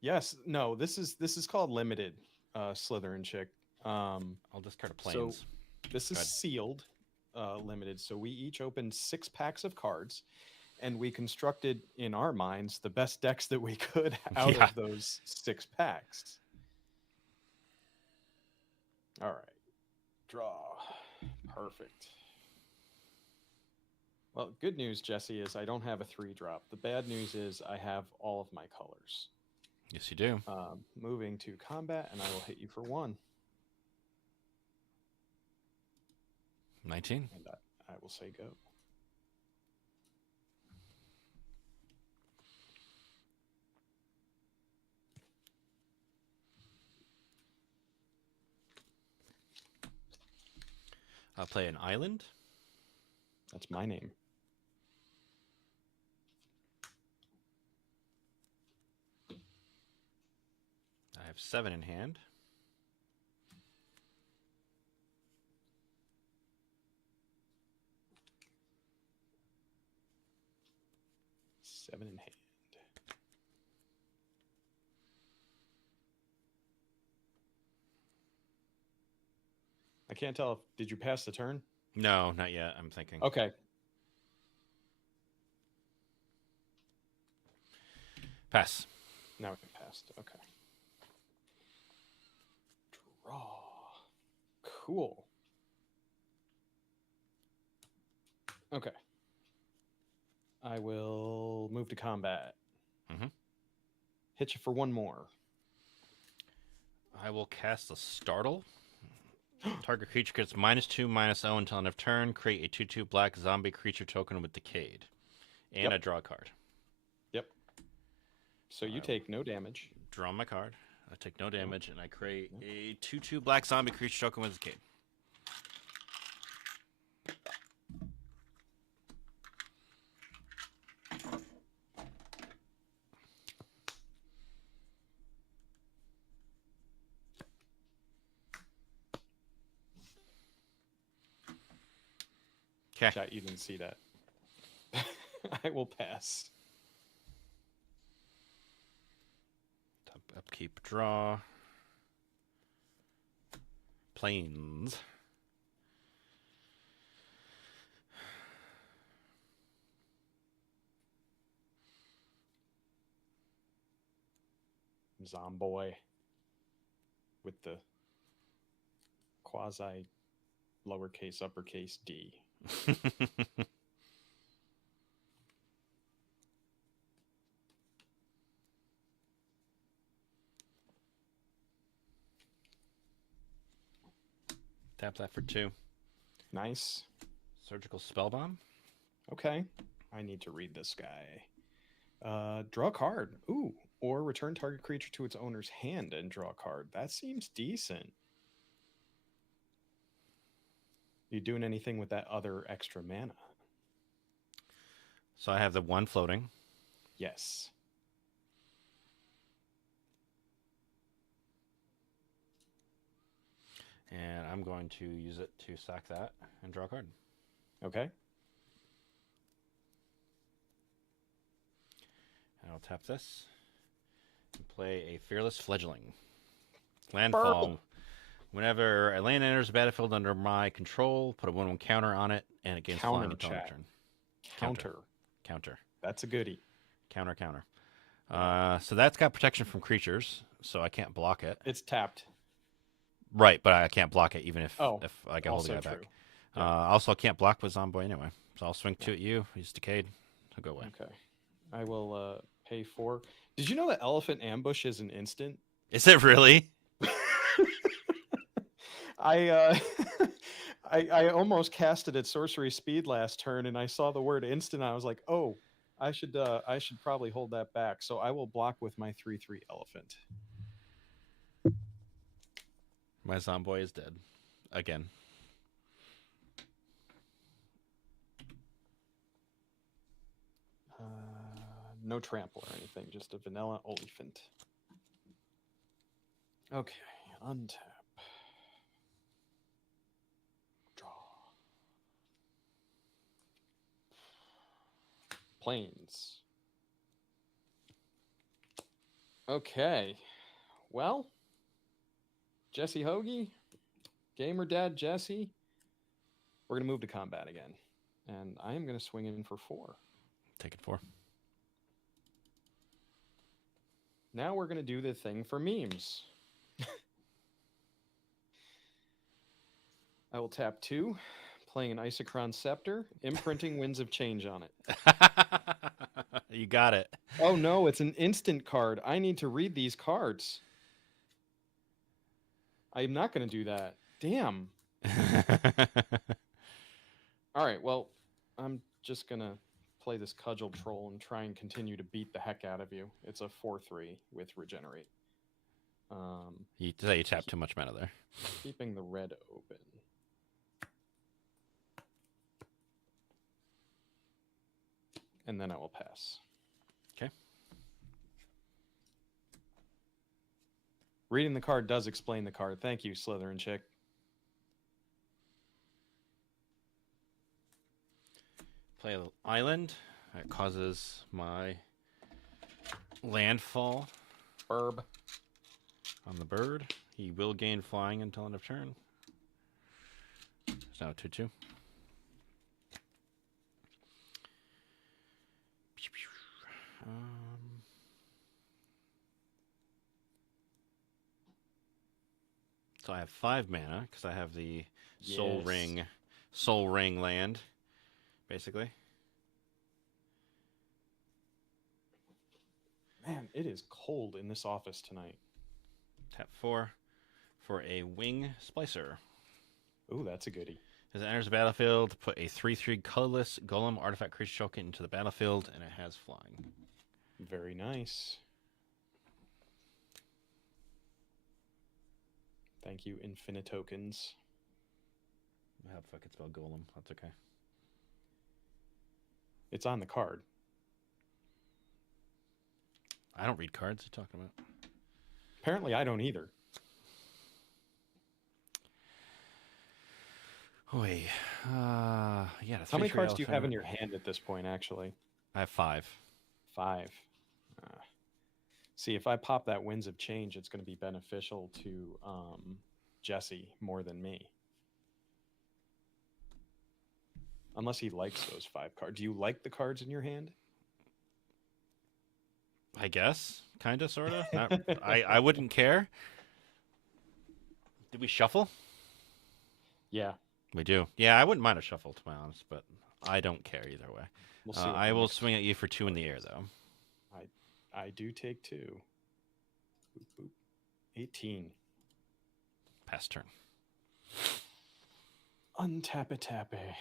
Yes, no, this is called limited, Slytherin chick. I'll discard a So planes. this Go is ahead. sealed, limited. So we each opened 6 packs of cards, and we constructed in our minds the best decks that we could out Yeah. of those 6 packs. All right, draw. Perfect. Well, good news, Jesse, is I don't have a 3-drop. The bad news is I have all of my colors. Yes, you do. Moving to combat, and I will hit you for 1. 19. And I will say go. I'll play an island. That's my name. I have 7 in hand. Seven in hand. I can't tell if did you pass the turn? No, not yet. I'm thinking. Okay. Pass. Now it passed. Okay. Draw. Cool. Okay. I will move to combat. Mhm. Hit you for 1 more. I will cast a startle. Target creature gets -2/-0 until end of turn. Create a 2/2 black zombie creature token with Decayed. And Yep. I draw a card. Yep. So you I will take no damage. draw my card. I take no damage, and I create a 2/2 black zombie creature token with Decayed. Okay. Chat, you didn't see that. I will pass. Upkeep, draw. Planes. Zomboy with the quasi lowercase uppercase d. Tap that for 2. Nice. Surgical spell bomb. Okay. I need to read this guy. Draw a card. Ooh. Or return target creature to its owner's hand and draw a card. That seems decent. You doing anything with that other extra mana? So I have the 1 floating. Yes. And I'm going to use it to sack that and draw a card. Okay. And I'll tap this and play a Fearless Fledgling. Landfall. Burble. Whenever a land enters the battlefield under my control, put a 1/1 counter on it, and it gains Counter, flying until end of chat. turn. Counter. Counter. That's a goodie. Counter. So that's got protection from creatures, so I can't block it. It's tapped. Right, but I can't block it even if Oh, I can hold the Also guy true. back. Also, I can't block with Zomboy anyway. So I'll swing 2 at you. He's decayed. He'll go away. Okay. I will pay 4. Did you know that Elephant Ambush is an instant? Is it really? I I almost cast it at sorcery speed last turn, and I saw the word instant. I was like, oh, I should probably hold that back. So I will block with my 3/3 elephant. My Zomboy is dead. Again. No trample or anything, just a vanilla elephant. Okay, untap. Draw. planes. Okay. Well, Jesse Hoagie, Gamer Dad Jesse, we're going to move to combat again. And I am going to swing in for 4. Take it 4. Now we're going to do the thing for memes. I will tap 2, playing an Isochron Scepter, imprinting Winds of Change on it. You got it. Oh no, it's an instant card. I need to read these cards. I'm not going to do that. Damn. All right, well, I'm just going to play this Cudgel Troll and try and continue to beat the heck out of you. It's a 4/3 with Regenerate. You tap too much mana there. Keeping the red open. And then I will pass. Okay. Reading the card does explain the card. Thank you, Slytherin Chick. Play an island. That causes my landfall Burb. on the bird. He will gain flying until end of turn. It's now 2/2. So I have 5 mana because I have the Soul Ring land, basically. Man, it is cold in this office tonight. Tap 4 for a Wing Splicer. Ooh, that's a goodie. As it enters the battlefield, put a 3/3 colorless golem artifact creature token into the battlefield, and it has flying. Very nice. Thank you, Infinite Tokens. I hope I could spell golem. That's okay. It's on the card. I don't read cards. What are you talking about? Apparently, I don't either. Oh, wait. Yeah. How many cards do you have in your hand at this point, actually? I have 5. 5. See, if I pop that Winds of Change, it's going to be beneficial to Jesse more than me. Unless he likes those 5 cards. Do you like the cards in your hand? I guess. Kind of, sort of. I wouldn't care. Did we shuffle? Yeah. We do. Yeah, I wouldn't mind a shuffle, to be honest, but I don't care either way. We'll see I will swing at you for 2 in the air, though. I do take 2. Boop, boop. 18. Pass turn. Untappe-tappe.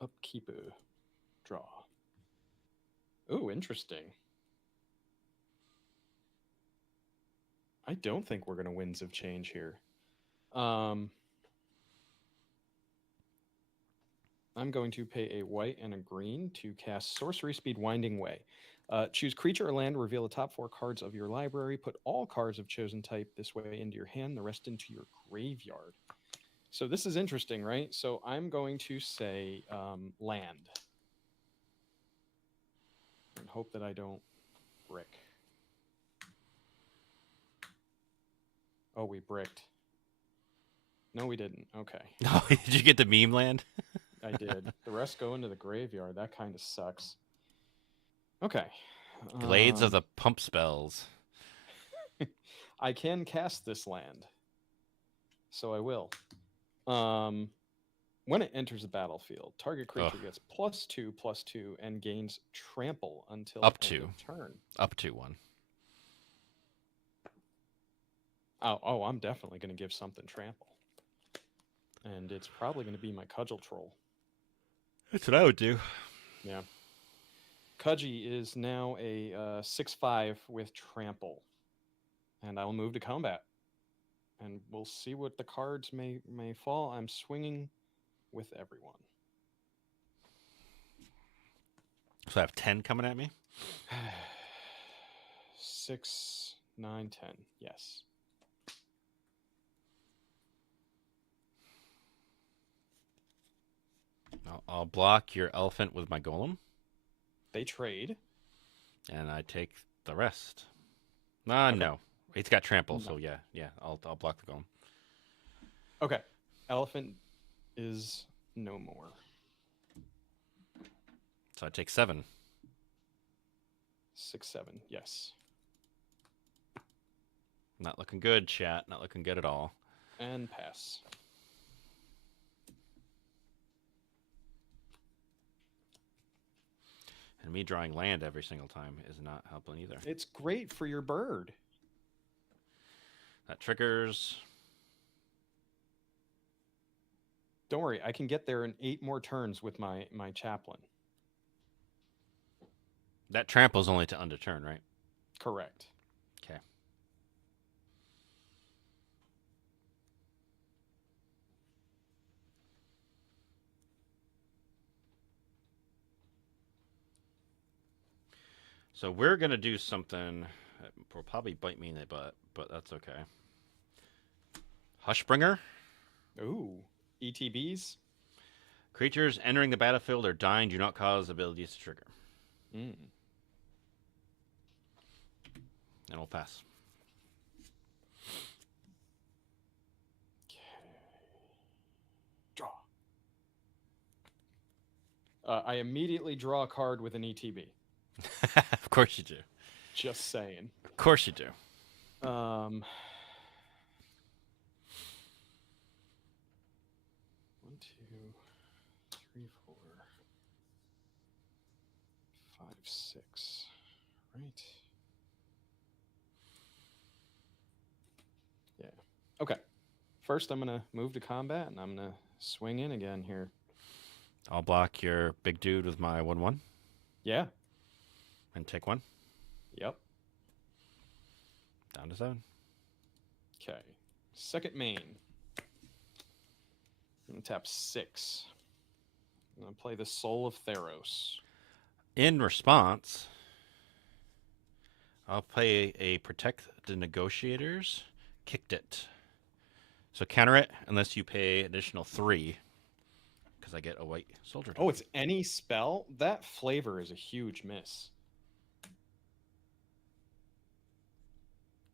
Upkeeper. Draw. Ooh, interesting. I don't think we're going to Winds of Change here. I'm going to pay a white and a green to cast Sorcery Speed Winding Way. Choose creature or land, reveal the top 4 cards of your library, put all cards of chosen type this way into your hand, the rest into your graveyard. So this is interesting, right? So I'm going to say land. And hope that I don't brick. Oh, we bricked. No, we didn't. Okay. Oh, did you get the meme land? I did. The rest go into the graveyard. That kind of sucks. Okay. Glades of the Pump Spells. I can cast this land. So I will. When it enters the battlefield, target creature gets +2/+2 and gains trample until Up end to. of turn. Up to 1. Oh, I'm definitely going to give something trample. And it's probably going to be my Cudgel Troll. That's what I would do. Yeah. Cudgy is now a 6/5 with trample. And I will move to combat. And we'll see what the cards may fall. I'm swinging with everyone. So I have 10 coming at me? 6, 9, 10. Yes. I'll block your elephant with my golem, They trade. and I take the rest. No. He's got trample, No. so yeah. I'll block the golem. Okay. Elephant is no more. So I take 7. 6, 7. Yes. Not looking good, chat. Not looking good at all. And pass. And me drawing land every single time is not helping either. It's great for your bird. That triggers. Don't worry, I can get there in 8 more turns with my chaplain. That trample's only to undeturn, right? Correct. Okay. So we're going to do something that will probably bite me in the butt, but that's okay. Hushbringer. Ooh. ETBs? Creatures entering the battlefield or dying do not cause abilities to trigger. Mm. And we'll pass. Draw. I immediately draw a card with an ETB. Of course you do. Just saying. Of course you do. 1, 2, 3, 4, 5, 6. Right. Yeah. Okay. First, I'm going to move to combat, and I'm going to swing in again here. I'll block your big dude with my 1/1 Yeah. and take 1. Yep. Down to 7. Okay. Second main. I'm going to tap 6. I'm going to play the Soul of Theros. In response, I'll play a Protect the Negotiators. Kicked it. So counter it unless you pay additional 3, because I get a white soldier. Oh, it's any spell? That flavor is a huge miss.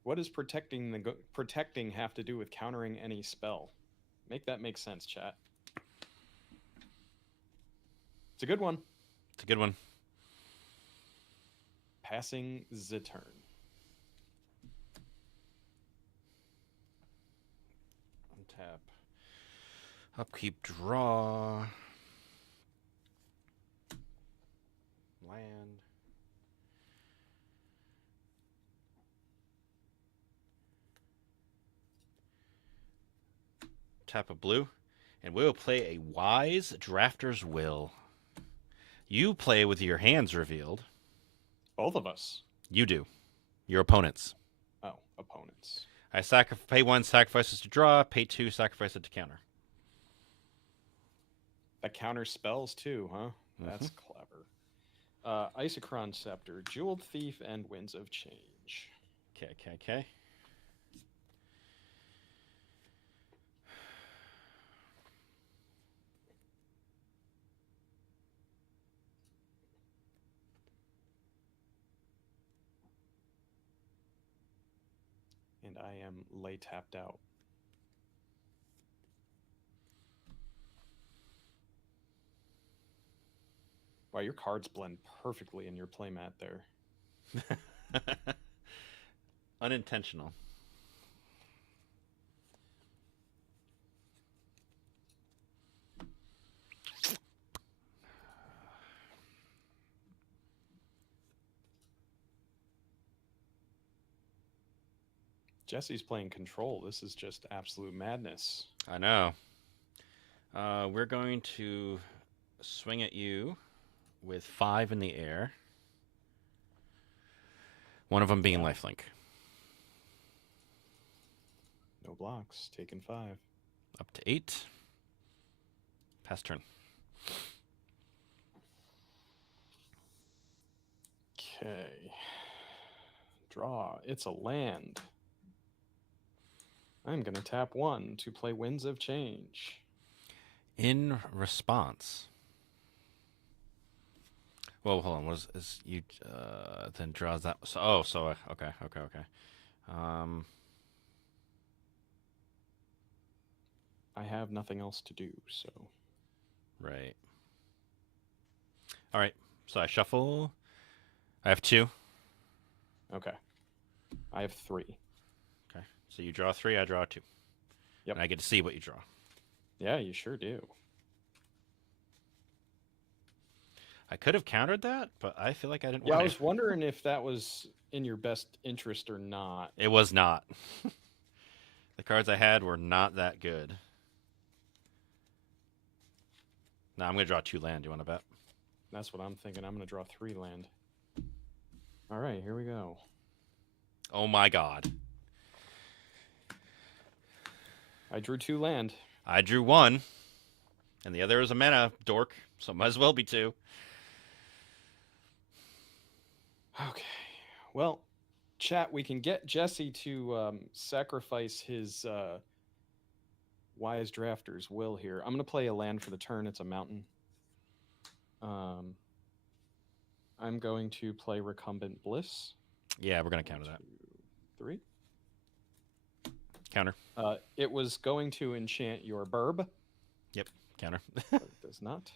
What does protecting have to do with countering any spell? Make that make sense, chat. It's a good one. It's a good one. Passing the turn. Untap. Upkeep, draw. Land. Tap a blue. And we'll play a Wise Drafter's Will. You play with your hands revealed. Both of us. You do. Your opponents. Oh, opponents. I pay 1, sacrifices to draw. Pay 2, sacrifice it to counter. That counters spells too, huh? That's clever. Isochron Scepter, Jeweled Thief, and Winds of Change. Okay. And I am lay tapped out. Wow, your cards blend perfectly in your playmat there. Unintentional. Jesse's playing control. This is just absolute madness. I know. We're going to swing at you with 5 in the air. One of them being lifelink. No blocks. Taken 5. Up to 8. Pass turn. Okay. Draw. It's a land. I'm going to tap 1 to play Winds of Change. In response, Well, hold on. What is you then draws that? So, oh, so okay, okay, okay. Um, I have nothing else to do, so right. All right. So I shuffle. I have two. okay. I have 3. Okay. So you draw three. I draw two. Yep. And I get to see what you draw. Yeah, you sure do. I could have countered that, but I feel like I didn't Yeah, I want was to. wondering if that was in your best interest or not. It was not. The cards I had were not that good. Now I'm gonna draw 2 land. Do you want to bet? That's what I'm thinking. I'm going to draw 3 land. All right, here we go. Oh my god. I drew 2 land. I drew 1, and the other is a mana dork, so might as well be 2. Okay. Well, chat, we can get Jesse to sacrifice his wise drafter's will here. I'm going to play a land for the turn. It's a mountain. I'm going to play Recumbent Bliss. Yeah, we're gonna counter that. 3. Counter. It was going to enchant your burb, Counter. but it does not.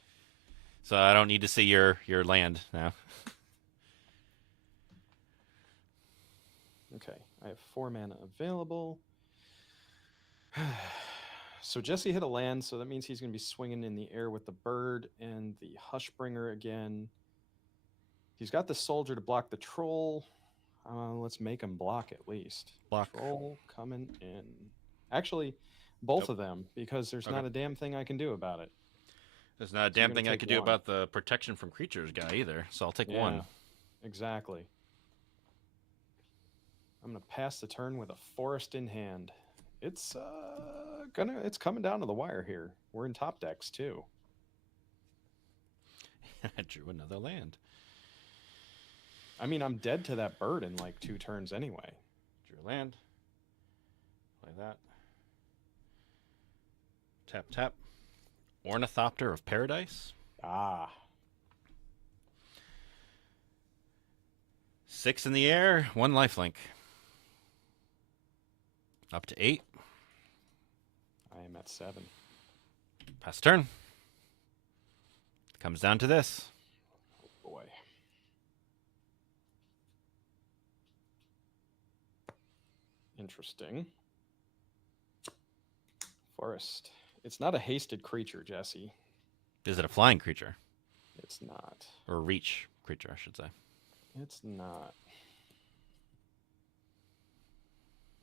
So I don't need to see your land now. Okay, I have 4 mana available. So Jesse hit a land, so that means he's going to be swinging in the air with the bird and the Hushbringer again. He's got the soldier to block the troll. Let's make him block at least. Block. Troll coming in. Actually, both Nope. of them, because there's Okay. not a damn thing I can do about it. There's not a So you're damn gonna thing I take could do 1. about the protection from creatures guy either. So I'll take Yeah, 1. exactly. I'm gonna pass the turn with a forest in hand. It's it's coming down to the wire here. We're in top decks too. I drew another land. I mean, I'm dead to that bird in like 2 turns anyway. Drew a land. Play that. Tap, tap. Ornithopter of Paradise. Ah, 6 in the air, 1 lifelink. Up to 8. I am at 7. Pass turn. Comes down to this. Boy. Interesting. Forest. It's not a hasted creature, Jesse. Is it a flying creature? It's not. Or a reach creature, I should say. It's not.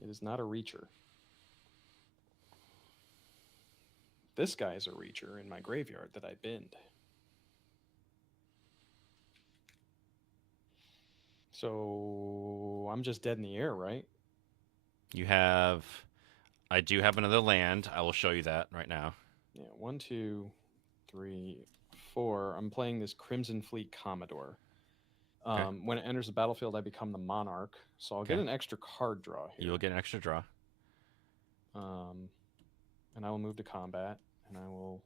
It is not a reacher. This guy is a reacher in my graveyard that I binned. So I'm just dead in the air, right? You have. I do have another land. I will show you that right now. Yeah, 1, 2, 3, 4. I'm playing this Crimson Fleet Commodore. Okay. When it enters the battlefield, I become the Monarch, so I'll get Okay. an extra card draw here. You will get an extra draw. And I will move to combat, and I will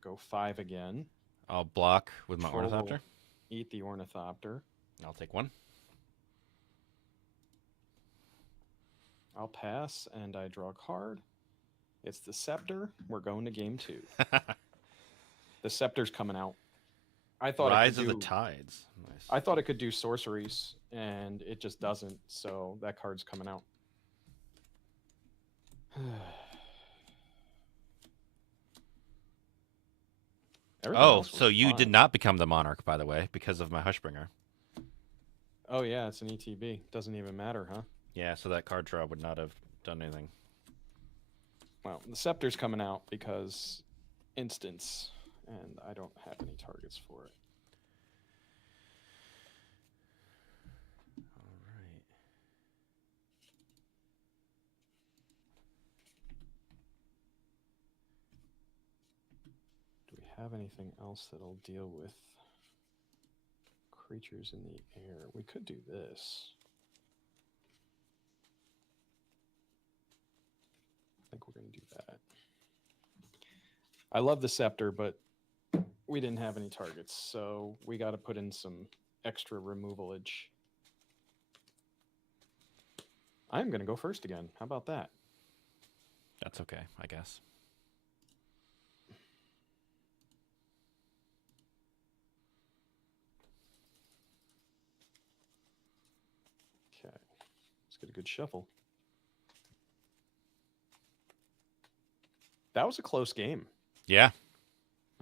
go 5 again. I'll block with my Troll will Ornithopter. Eat the Ornithopter. I'll take 1. I'll pass, and I draw a card. It's the Scepter. We're going to game 2. The Scepter's coming out. I thought Rise it of could the do, Tides. Nice. I thought it could do sorceries, and it just doesn't. So that card's coming out. Everything Oh, else was so you fine. did not become the Monarch, by the way, because of my Hushbringer. Oh yeah, it's an ETB. Doesn't even matter, huh? Yeah, so that card draw would not have done anything. Well, the Scepter's coming out because instance, and I don't have any targets for it. All right. Do we have anything else that'll deal with creatures in the air? We could do this. I think we're going to do that. I love the Scepter, but we didn't have any targets, so we got to put in some extra removalage. I'm going to go first again. How about that? That's okay, I guess. Okay. Let's get a good shuffle. That was a close game. Yeah.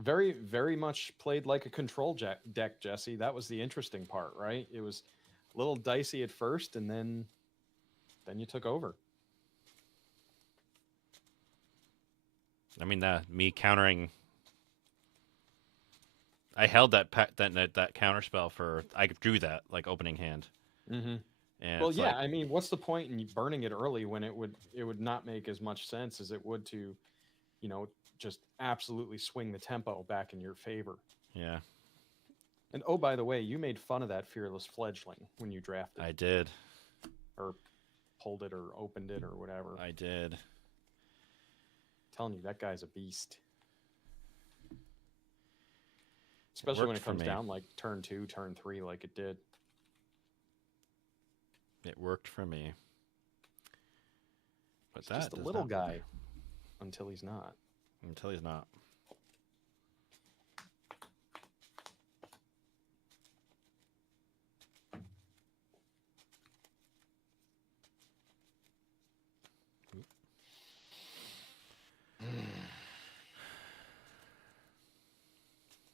Very, very much played like a control deck, Jesse. That was the interesting part, right? It was a little dicey at first, and then you took over. I mean, me countering. I held that counter spell for. I drew that like opening hand. Mm-hmm. And Well, it's yeah. like, I mean, what's the point in burning it early when it would not make as much sense as it would to, just absolutely swing the tempo back in your favor. yeah, And oh, by the way, you made fun of that fearless fledgling when you drafted I did. or pulled it or opened it or whatever. I did. Telling you, that guy's a beast. Especially when it comes down like turn 2, turn 3, like it did. It worked for me. But He's just a little guy until he's not. Until he's not.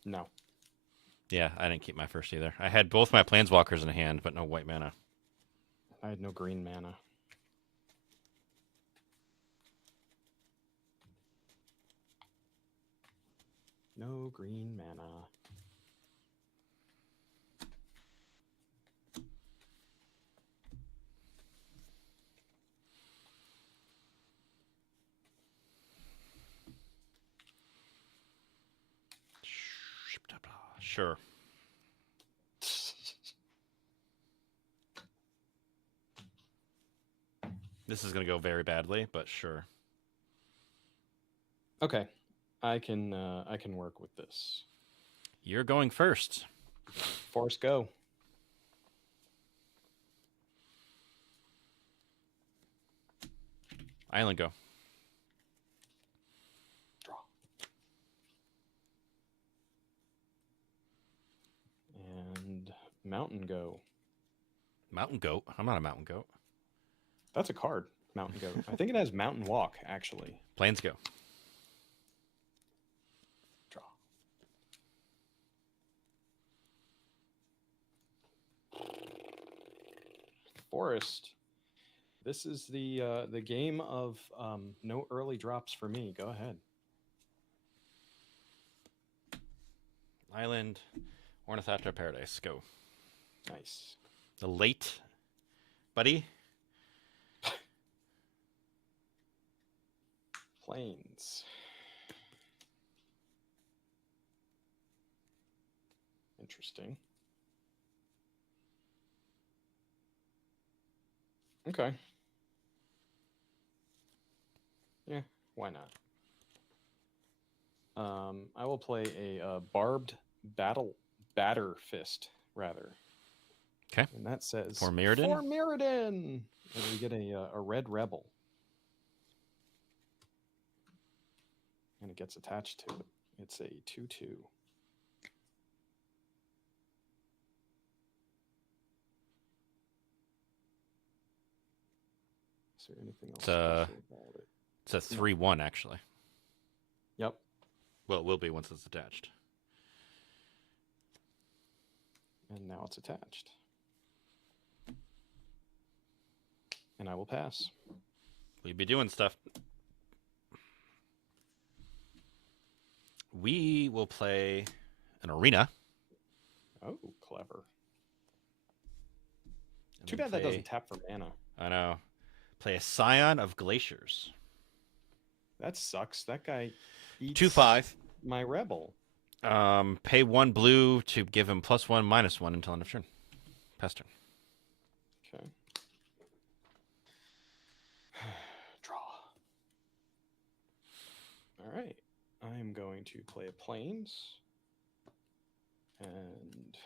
No. Yeah, I didn't keep my first either. I had both my planeswalkers in hand, but no white mana. I had no green mana. No green mana. Sure. This is going to go very badly, but sure. Okay. I can work with this. You're going first. Force go. Island go. Draw. And mountain go. Mountain goat. I'm not a mountain goat. That's a card. Mountain goat. I think it has mountain walk, actually. Plains go. Draw. Forest. This is the game of no early drops for me. Go ahead. Island. Ornithopter Paradise. Go. Nice. The late buddy. Plains. Interesting. Okay. Yeah, why not? I will play a barbed batter fist, rather. Okay. And that says For Mirrodin? For Mirrodin! And we get a red rebel. And it gets attached to it. It's a 2/2. Is there anything else special about it? It's a 3/1, actually. Yep. Well, it will be once it's attached. And now it's attached. And I will pass. We'd be doing stuff. We will play an arena. Oh, clever. Too bad that doesn't tap for mana. I know. Play a Scion of Glaciers. That sucks. That guy eats 2/5. my rebel. Pay 1 blue to give him +1/-1 until end of turn. Pass turn. Okay. Draw. All right. I'm going to play a plains. And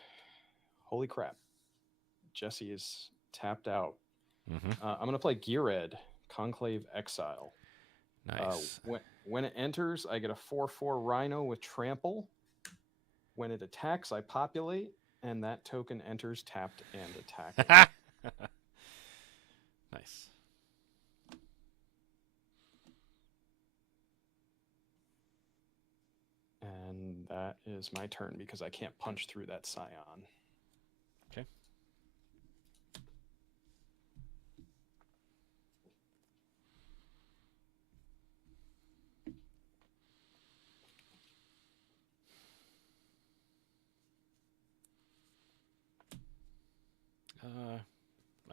holy crap, Jesse is tapped out. Mm-hmm. I'm going to play Geared, Conclave Exile. Nice. When it enters, I get a 4/4 Rhino with Trample. When it attacks, I populate, and that token enters tapped and attacking. Nice. And that is my turn because I can't punch through that Scion. Okay.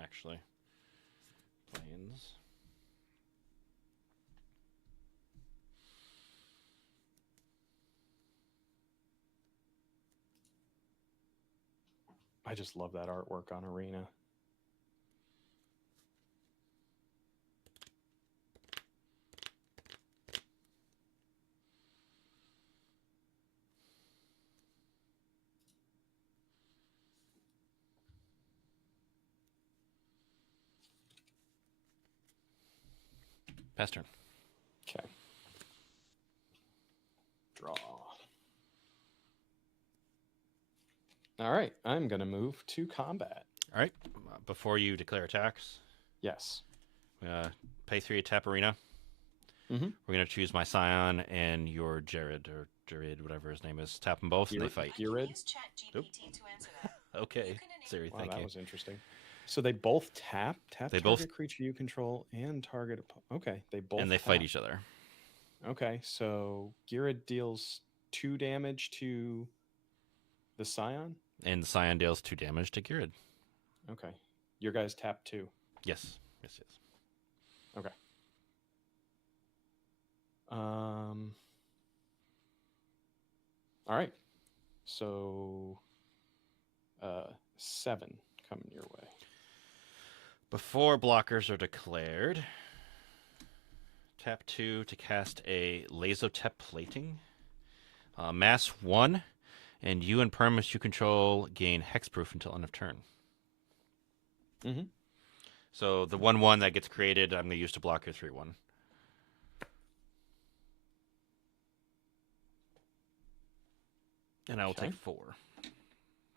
Actually, planes. I just love that artwork on Arena. Pass turn. Okay. Draw. All right, I'm going to move to combat. All right. Before you declare attacks, Yes. pay 3 tap Arena. Mm-hmm. We're going to choose my Scion and your Jared, or Jared, whatever his name is. Tap them both and they fight. Geared? Okay, Siri, Wow, thank that you. was interesting. So they both tap They target both- creature you control and target. Okay, they both. And they fight tap. each other. Okay, so Geared deals 2 damage to the Scion. And the Scion deals 2 damage to Geared. Okay, your guys tap 2. Yes. Yes, yes. Okay. All right. So 7 coming your way. Before blockers are declared, tap 2 to cast a Lazotep Plating. Mass 1, and you and permanents you control gain hexproof until end of turn. Mm-hmm. So the 1/1 that gets created, I'm going to use to block your 3/1. And I will Okay. take 4.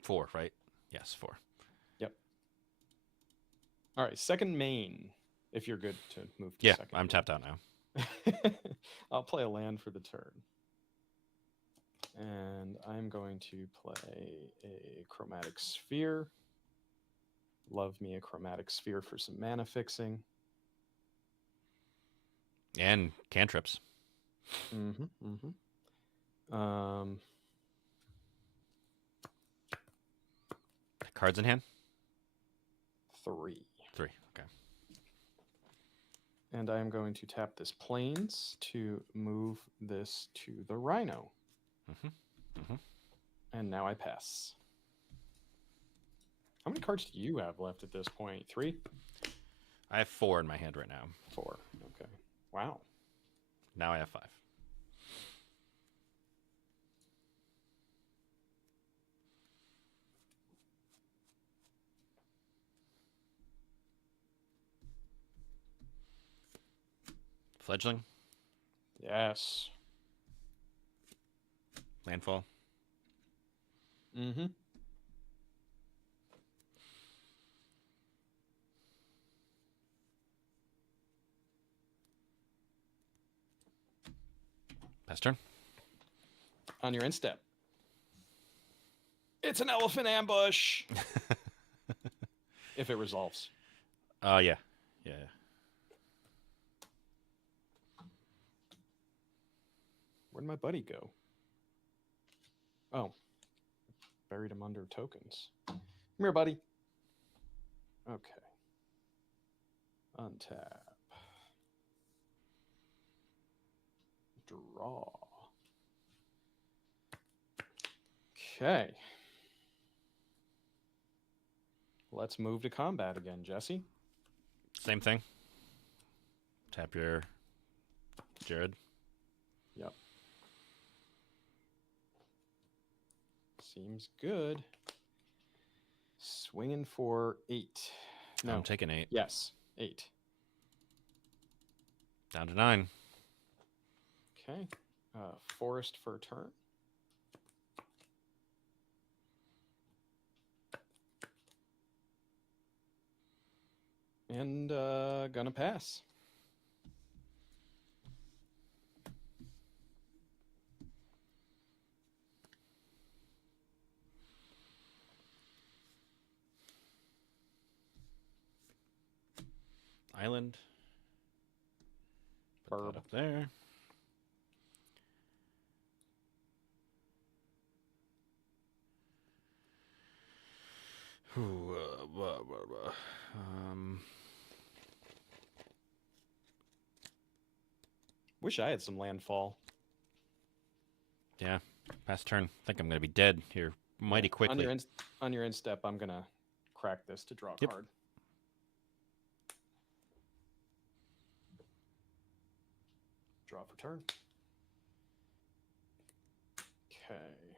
4, right? Yes, 4. All right, second main. If you're good to move to Yeah, second. I'm tapped out now. I'll play a land for the turn. And I'm going to play a Chromatic Sphere. Love me a Chromatic Sphere for some mana fixing. And cantrips. Mm-hmm. Mm-hmm. 'Cards in hand? 3. 3, okay. And I am going to tap this Plains to move this to the Rhino. Mm-hmm. Mm-hmm. And now I pass. How many cards do you have left at this point? 3? I have 4 in my hand right now. 4. Okay. Wow. Now I have 5. Fledgling? Yes. Landfall? Mm-hmm. Pass turn? On your end step. It's an elephant ambush. If it resolves. Yeah. Yeah. Where'd my buddy go? Oh. Buried him under tokens. Come here, buddy. Okay. Untap. Draw. Okay. Let's move to combat again, Jesse. Same thing. Tap your Jared. Yep. Seems good. Swinging for 8. No. I'm taking 8. Yes, 8. Down to 9. Okay. Forest for a turn. And gonna pass. Island. Put Burb. that up there. Ooh, Wish I had some landfall. Yeah, pass turn. I think I'm going to be dead here mighty quickly. On your end step, I'm gonna crack this to draw a Yep. card. Draw for turn. Okay.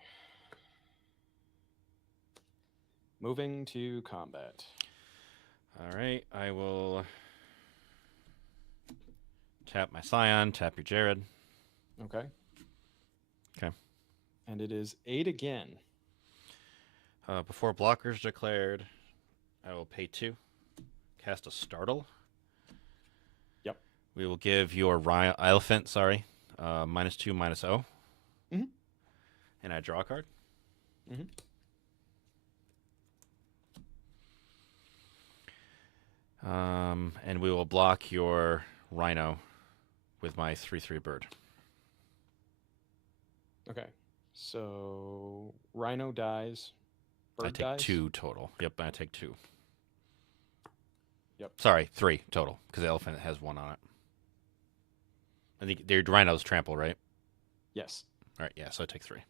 Moving to combat. All right, I will tap my Scion, tap your Jared. Okay. Okay. And it is 8 again. Before blockers declared, I will pay 2. Cast a Startle. Yep. We will give your Elephant, -2, -0. Mhm. And I draw a card. Mhm. And we will block your Rhino with my 3/3 bird. Okay. So Rhino dies. Bird I take dies. 2 total. Yep, I take 2. Yep. Sorry, 3 total, because the elephant has 1 on it. I think their Rhino's trample, right? Yes. All right, yeah, so I take 3.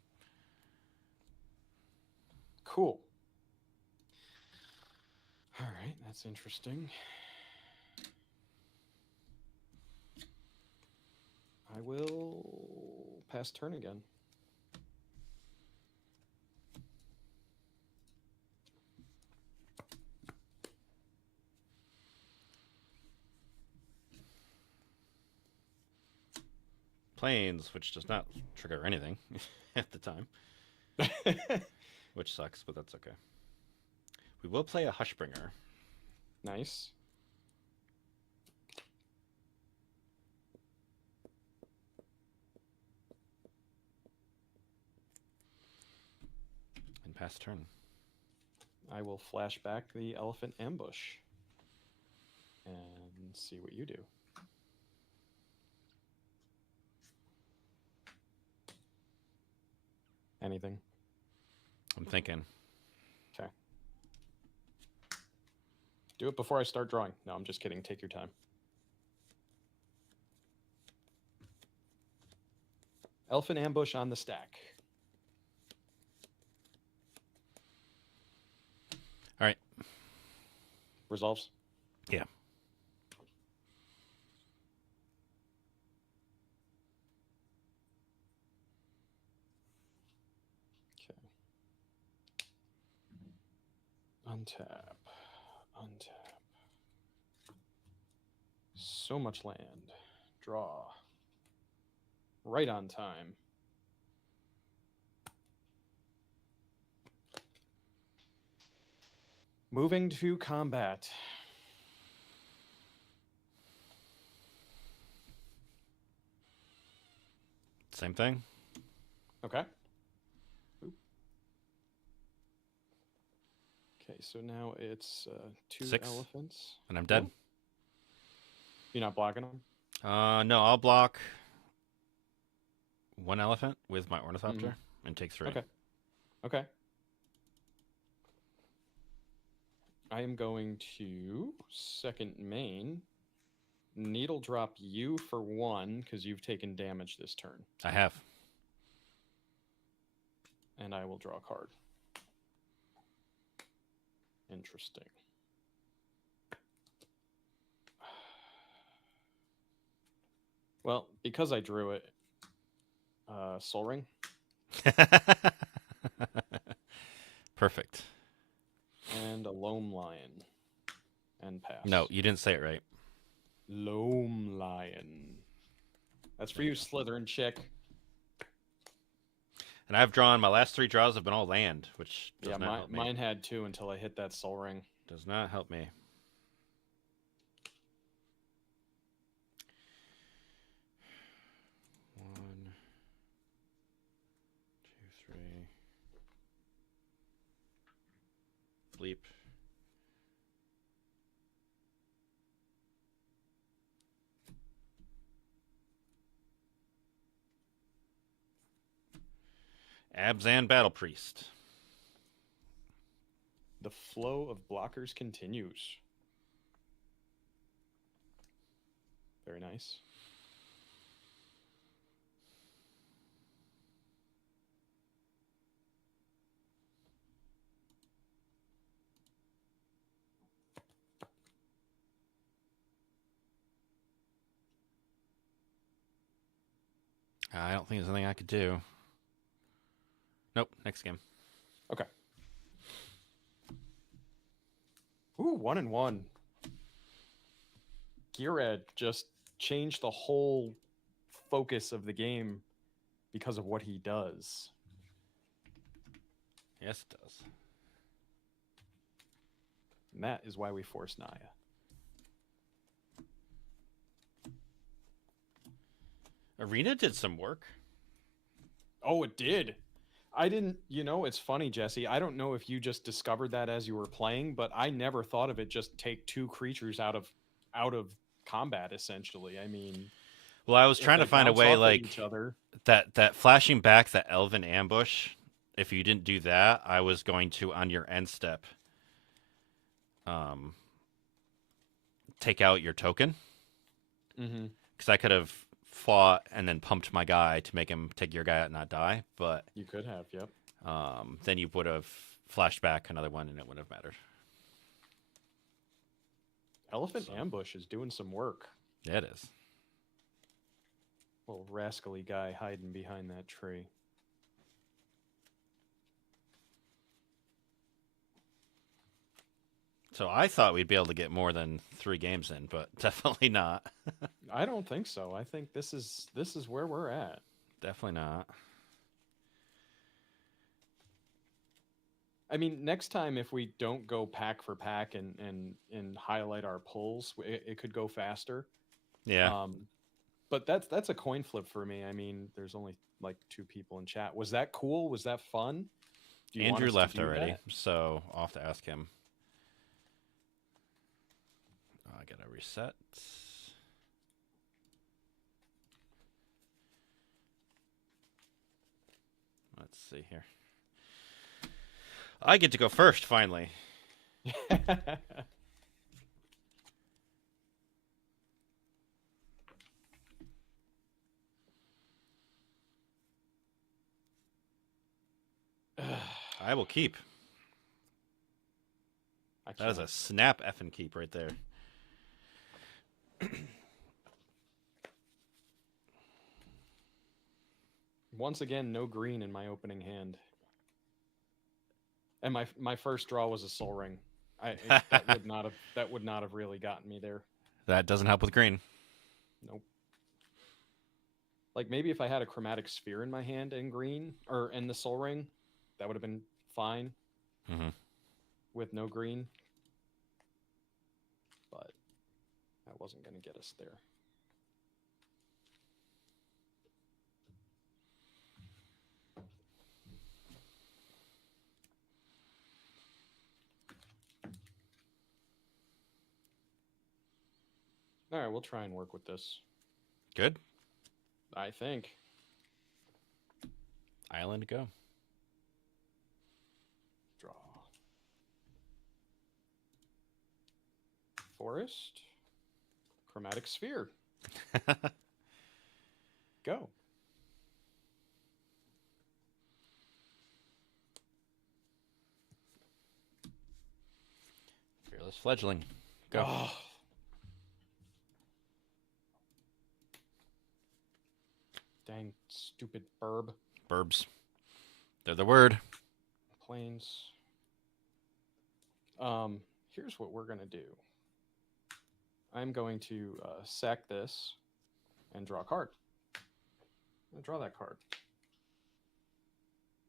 Cool. All right, that's interesting. I will pass turn again. Planes, which does not trigger anything at the time, which sucks, but that's okay. We will play a Hushbringer. Nice. And pass turn. I will flash back the elephant ambush and see what you do. Anything? I'm thinking. Okay. Do it before I start drawing. No, I'm just kidding. Take your time. Elephant ambush on the stack. All right. Resolves? Yeah. Okay. Untap. Untap. So much land. Draw. Right on time. Moving to combat. Same thing. Okay. Oop. Okay, so now it's 2 6. elephants. And I'm dead. Oh. You're not blocking them? No, I'll block 1 elephant with my Ornithopter and take 3. Okay. Okay. I am going to second main. Needle drop you for 1 because you've taken damage this turn. I have. And I will draw a card. Interesting. Well, because I drew it, Soul Ring. Perfect. And a Loam Lion. And pass. No, you didn't say it right. Loam Lion. That's for you, Slytherin chick. And I've drawn, my last 3 draws have been all land, which does Yeah, not help me. mine had 2 until I hit that Sol Ring. Does not help me. One, two, three. Bleep. Abzan Battle Priest. The flow of blockers continues. Very nice. I don't think there's anything I could do. Nope, next game. Okay. Ooh, 1-1. Gearhead just changed the whole focus of the game because of what he does. Yes, it does. And that is why we force Naya. Arena did some work. Oh, it did. I didn't, it's funny, Jesse. I don't know if you just discovered that as you were playing, but I never thought of it just take 2 creatures out of combat, essentially. I mean, well, I was if trying to they find a bounce way off at like each other. that flashing back, that elven ambush. If you didn't do that, I was going to, on your end step, take out your token. Mm-hmm. Because I could have fought and then pumped my guy to make him take your guy out and not die, but You could have, yep. then you would have flashed back another one and it wouldn't have mattered. Elephant Ambush is doing some work. Yeah, it is. Little rascally guy hiding behind that tree. So I thought we'd be able to get more than 3 games in, but definitely not. I don't think so. I think this is where we're at. Definitely not. I mean, next time if we don't go pack for pack and highlight our pulls, it could go faster. Yeah. But that's a coin flip for me. I mean, there's only like 2 people in chat. Was that cool? Was that fun? Do you want Andrew us to left do already, that? so I'll have to ask him. I gotta reset. Let's see here. I get to go first, finally. I will keep. That is a snap effing keep right there. Once again, no green in my opening hand. And my first draw was a Sol Ring. That would not have really gotten me there. That doesn't help with green. Nope. Like maybe if I had a Chromatic Sphere in my hand and green, or in the Sol Ring, that would have been fine. Mm-hmm. With no green. But that wasn't going to get us there. All right, we'll try and work with this. Good. I think. Island go. Draw. Forest. Chromatic Sphere. Go. Fearless Fledgling. Go. Oh. Dang, stupid burb. Burbs. They're the word. Planes. Here's what we're gonna do. I'm going to sack this and draw a card. I'm gonna draw that card.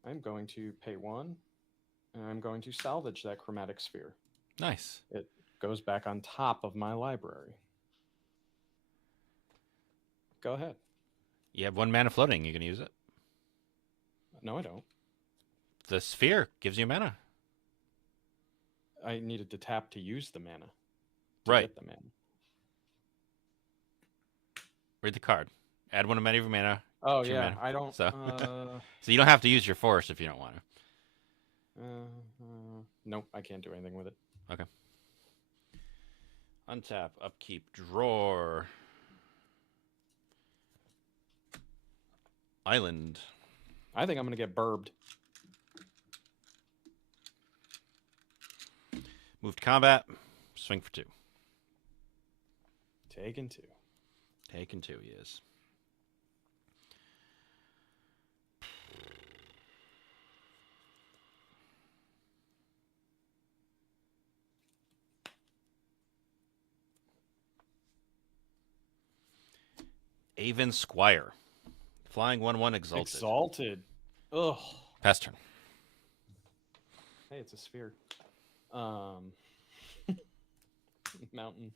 I'm going to pay 1, and I'm going to salvage that chromatic sphere. Nice. It goes back on top of my library. Go ahead. You have 1 mana floating. You can use it. No, I don't. The sphere gives you mana. I needed to tap to use the mana. Right. Get the mana. Read the card. Add 1 of mana of your mana. Oh to your yeah, mana. I don't. So. So you don't have to use your force if you don't want to. Nope, I can't do anything with it. Okay. Untap, upkeep, drawer. Island. I think I'm gonna get burbed. Move to combat. Swing for 2. Taken 2. Taken 2 he is. Avon Squire. Flying 1/1 exalted. Exalted. Ugh. Pass turn. Hey, it's a sphere. Mountain.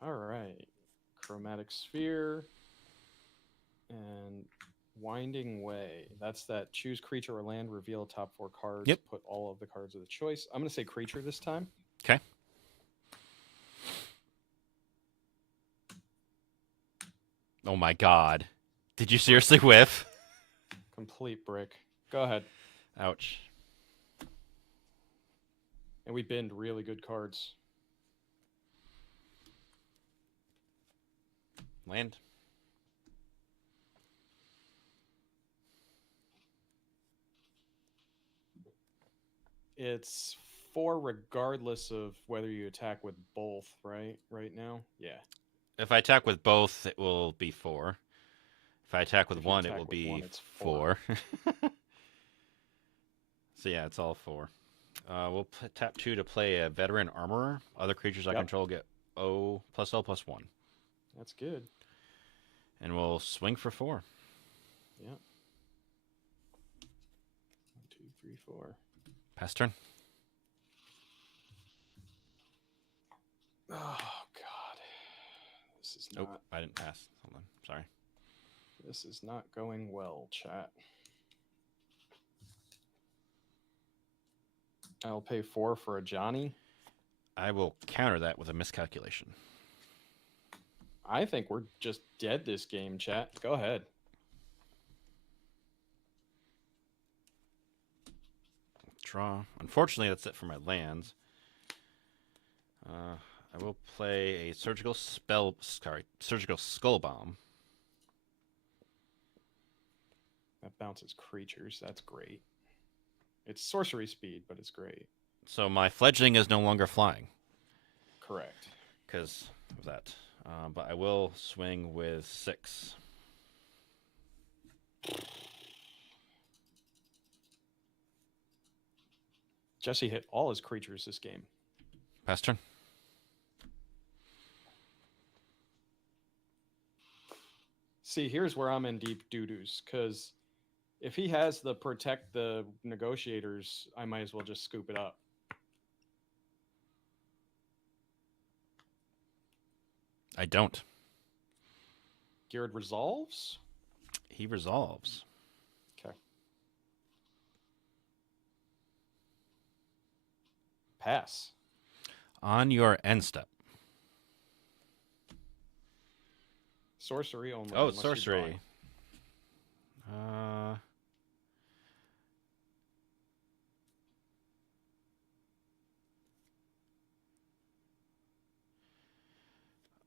All right. Chromatic sphere and Winding Way. That's that choose creature or land, reveal top 4 cards, Yep. put all of the cards of the choice. I'm going to say creature this time. Okay. Oh my god. Did you seriously whiff? Complete brick. Go ahead. Ouch. And we binned really good cards. Land. It's 4 regardless of whether you attack with both, right? Right now? Yeah. If I attack with both, it will be 4. If I attack with If you 1, it attack will with be 1, it's 4. So yeah, it's all 4. We'll tap 2 to play a veteran armorer. Other creatures I Yep. control get O+O+1. That's good. And we'll swing for 4. Yeah. 1, 2, 3, 4. Pass turn. Oh God. This is Nope, not I didn't pass. Hold on. Sorry. this is not going well, chat. I'll pay 4 for a Johnny. I will counter that with a miscalculation. I think we're just dead this game, chat. Go ahead. Draw. Unfortunately, that's it for my lands. I will play a surgical skull bomb. That bounces creatures. That's great. It's sorcery speed, but it's great. So my fledgling is no longer flying Correct. because of that. But I will swing with 6. Jesse hit all his creatures this game. Pass turn. See, here's where I'm in deep doo-doos, because if he has the protect the negotiators, I might as well just scoop it up. I don't. Geared resolves? He resolves. Okay. Pass. On your end step. Sorcery only. Oh, unless you're sorcery. drawing.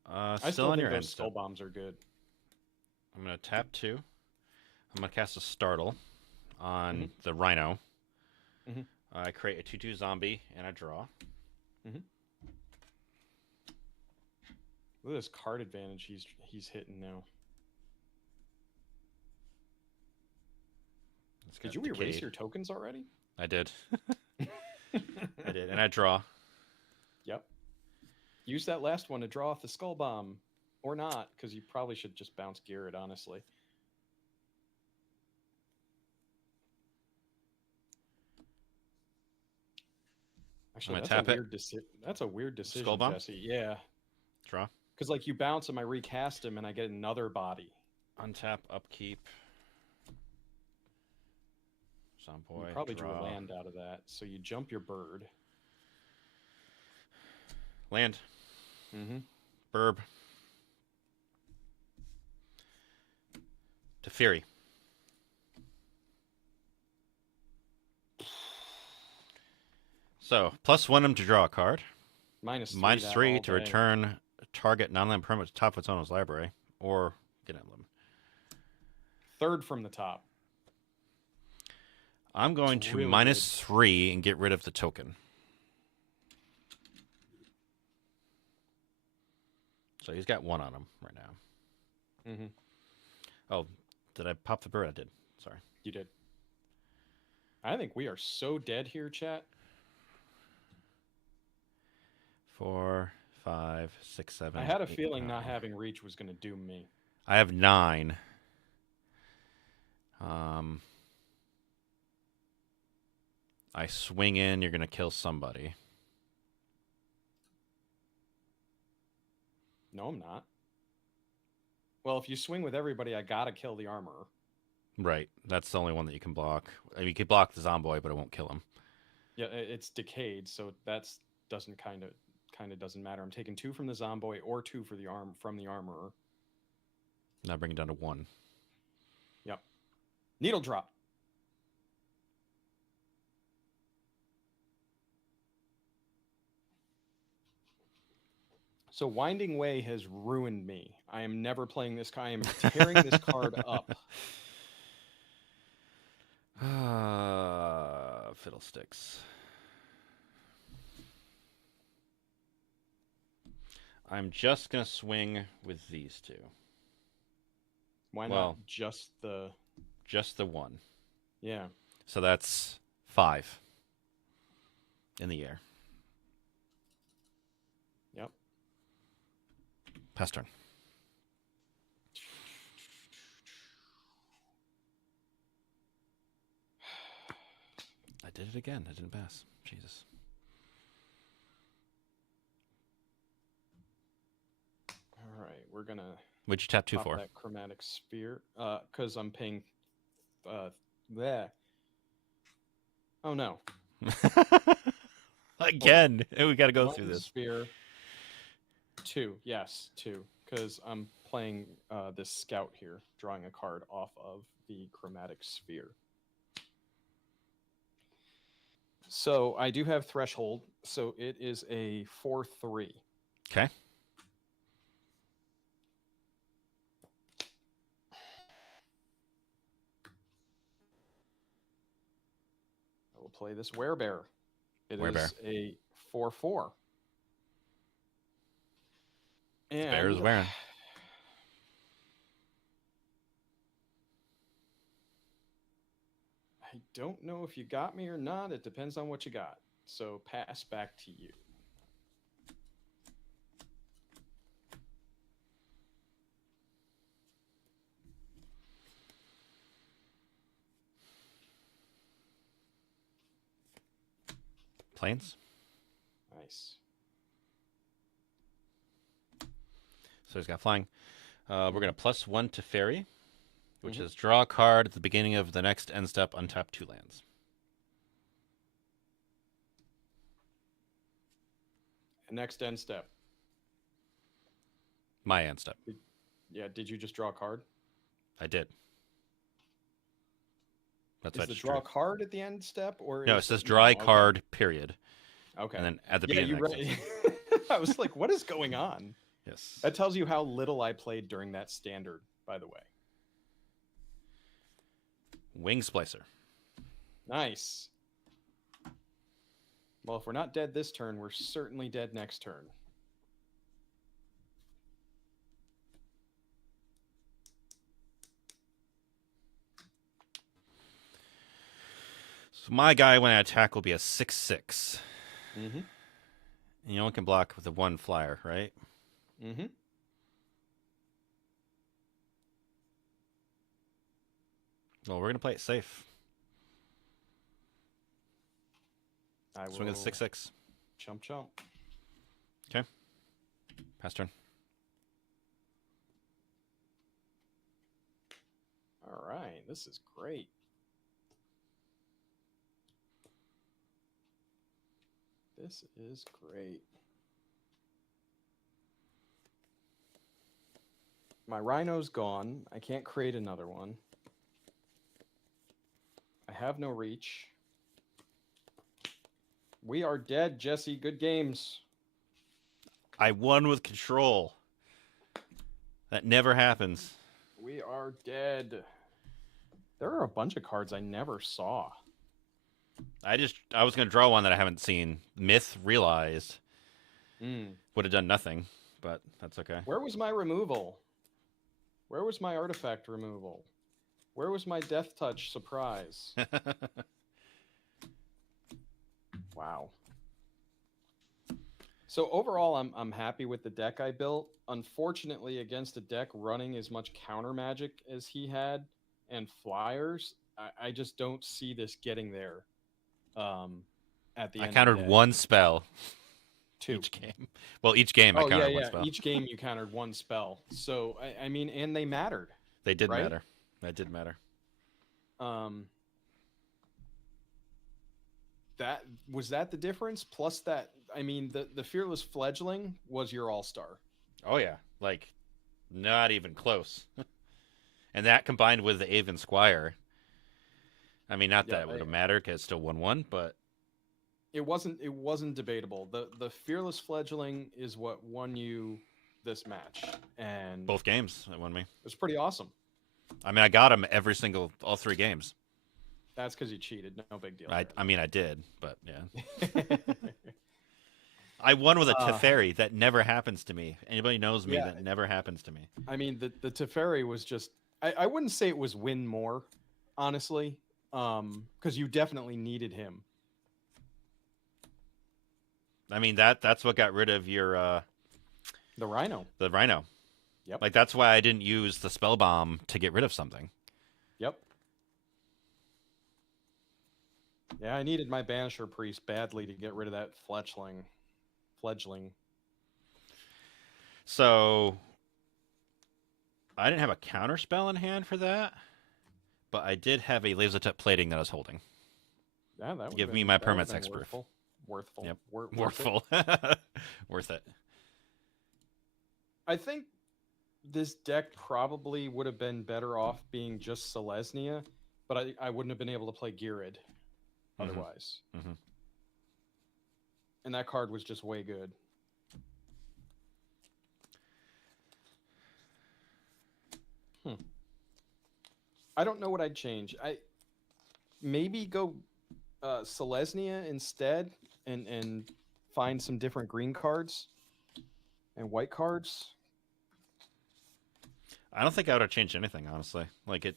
I still on think your end those skull step. bombs are good. I'm going to tap 2. I'm going to cast a startle on the rhino. Mhm. I create a 2/2 zombie and I draw. Look at this card advantage he's hitting now. It's Did got you erase Decayed. your tokens already? I did. I did, and I draw. Yep. Use that last one to draw off the Skull Bomb. Or not, because you probably should just bounce Garrett, honestly. Actually, gonna that's tap it. That's a weird decision, Skull Bomb? Jesse. Yeah. Draw. Because, like, you bounce him, I recast him, and I get another body. Untap, upkeep. Zomboid. You probably draw. drew a land out of that, so you jump your bird. Land. Mm-hmm. Burb. Teferi. So, +1 to draw a card. -3 that -3 all to day. return target non-land permanent to top of its owner's library. Or get emblem. Third from the top. I'm going It's to really -3 and get rid of the token. So he's got 1 on him right now. Mm-hmm. Oh, did I pop the bird? I did. Sorry. You did. I think we are so dead here, chat. 4, 5, 6, 7. I had a 8, feeling not 9. having reach was going to doom me. I have 9. I swing in. You're gonna kill somebody. No, I'm not. Well, if you swing with everybody, I gotta kill the armorer. Right. That's the only one that you can block. I mean, you can block the Zomboid, but it won't kill him. Yeah, it's decayed, so that's doesn't kind of doesn't matter. I'm taking 2 from the Zomboid or 2 for the from the armorer. Now bring it down to 1. Yep. Needle drop. So Winding Way has ruined me. I am never playing this card. I am tearing this card up. Fiddlesticks. I'm just gonna swing with these 2. Why Well, not just the... Just the 1. Yeah. So that's 5 in the air. Yep. Pass turn. I did it again. I didn't pass. Jesus. All right, we're gonna What'd you tap 2 pop for? that chromatic sphere. Because I'm paying. There. Oh no. Again, we got to go 1 through this. sphere. 2. Yes, 2. Because I'm playing this scout here, drawing a card off of the chromatic sphere. So I do have threshold. So it is a 4/3. Okay. I will play this werebear. It Werebear. is a 4/4. And Bear is wearing. I don't know if you got me or not. It depends on what you got. So pass back to you. Planes. Nice. So he's got flying. We're going to +1 to Fairy, which Mhm. is draw a card at the beginning of the next end step, untap 2 lands. Next end step. My end step. Yeah, did you just draw a card? I did. That's Is what I the just draw drew. card at the end step, or No, it is says it- draw a okay. card, period. Okay. And then at the Yeah, beginning you of the next read. end step. I was like, what is going on? Yes. That tells you how little I played during that standard, by the way. Wing Splicer. Nice. Well, if we're not dead this turn, we're certainly dead next turn. So my guy, when I attack, will be a 6/6. Mm-hmm. And you only can block with the one flyer, right? Mm-hmm. Well, we're gonna play it safe. I Swing will at the 6/6. chump chump. Pass turn. All right, this is great. This is great. My rhino's gone. I can't create another one. I have no reach. We are dead, Jesse. Good games. I won with control. That never happens. We are dead. There are a bunch of cards I never saw. I was gonna draw one that I haven't seen. Myth realized Mm. would have done nothing, but that's okay. Where was my removal? Where was my artifact removal? Where was my death touch surprise? Wow. So overall, I'm happy with the deck I built. Unfortunately, against a deck running as much counter magic as he had and flyers, I just don't see this getting there. At the I end countered of the day. one spell 2. each game. Well, each game I Oh countered yeah, one yeah. spell. Each game you countered one spell. So I mean, and they mattered. They did right? matter. That did matter. That was that the difference. Plus that, I mean, the fearless fledgling was your all-star. Oh yeah, like not even close. And that combined with the Avon Squire. I mean, not that it would have mattered because it's still 1/1, but it wasn't debatable. The fearless fledgling is what won you this match, and both games it won me. it was pretty awesome. I mean, I got him all 3 games. That's because you cheated. No big deal. I mean, I did, but yeah. I won with a Teferi. That never happens to me. Anybody knows me, Yeah. that never happens to me. I mean, the Teferi was just. I wouldn't say it was win more, honestly, because you definitely needed him. I mean, that's what got rid of your The Rhino. the Rhino. Yep. Like that's why I didn't use the spell bomb to get rid of something. Yep. Yeah, I needed my Banisher Priest badly to get rid of that fledgling. So I didn't have a counter spell in hand for that, but I did have a Lasertep plating that I was holding. Yeah, that would Give me my permanent hexproof. Worthful. Yep. Worth it. Worthful. Worth it. I think this deck probably would have been better off being just Selesnya, but I wouldn't have been able to play Girid otherwise. Mm-hmm. And that card was just way good. I don't know what I'd change. I maybe go Selesnya instead and find some different green cards and white cards. I don't think I would have changed anything, honestly. Like it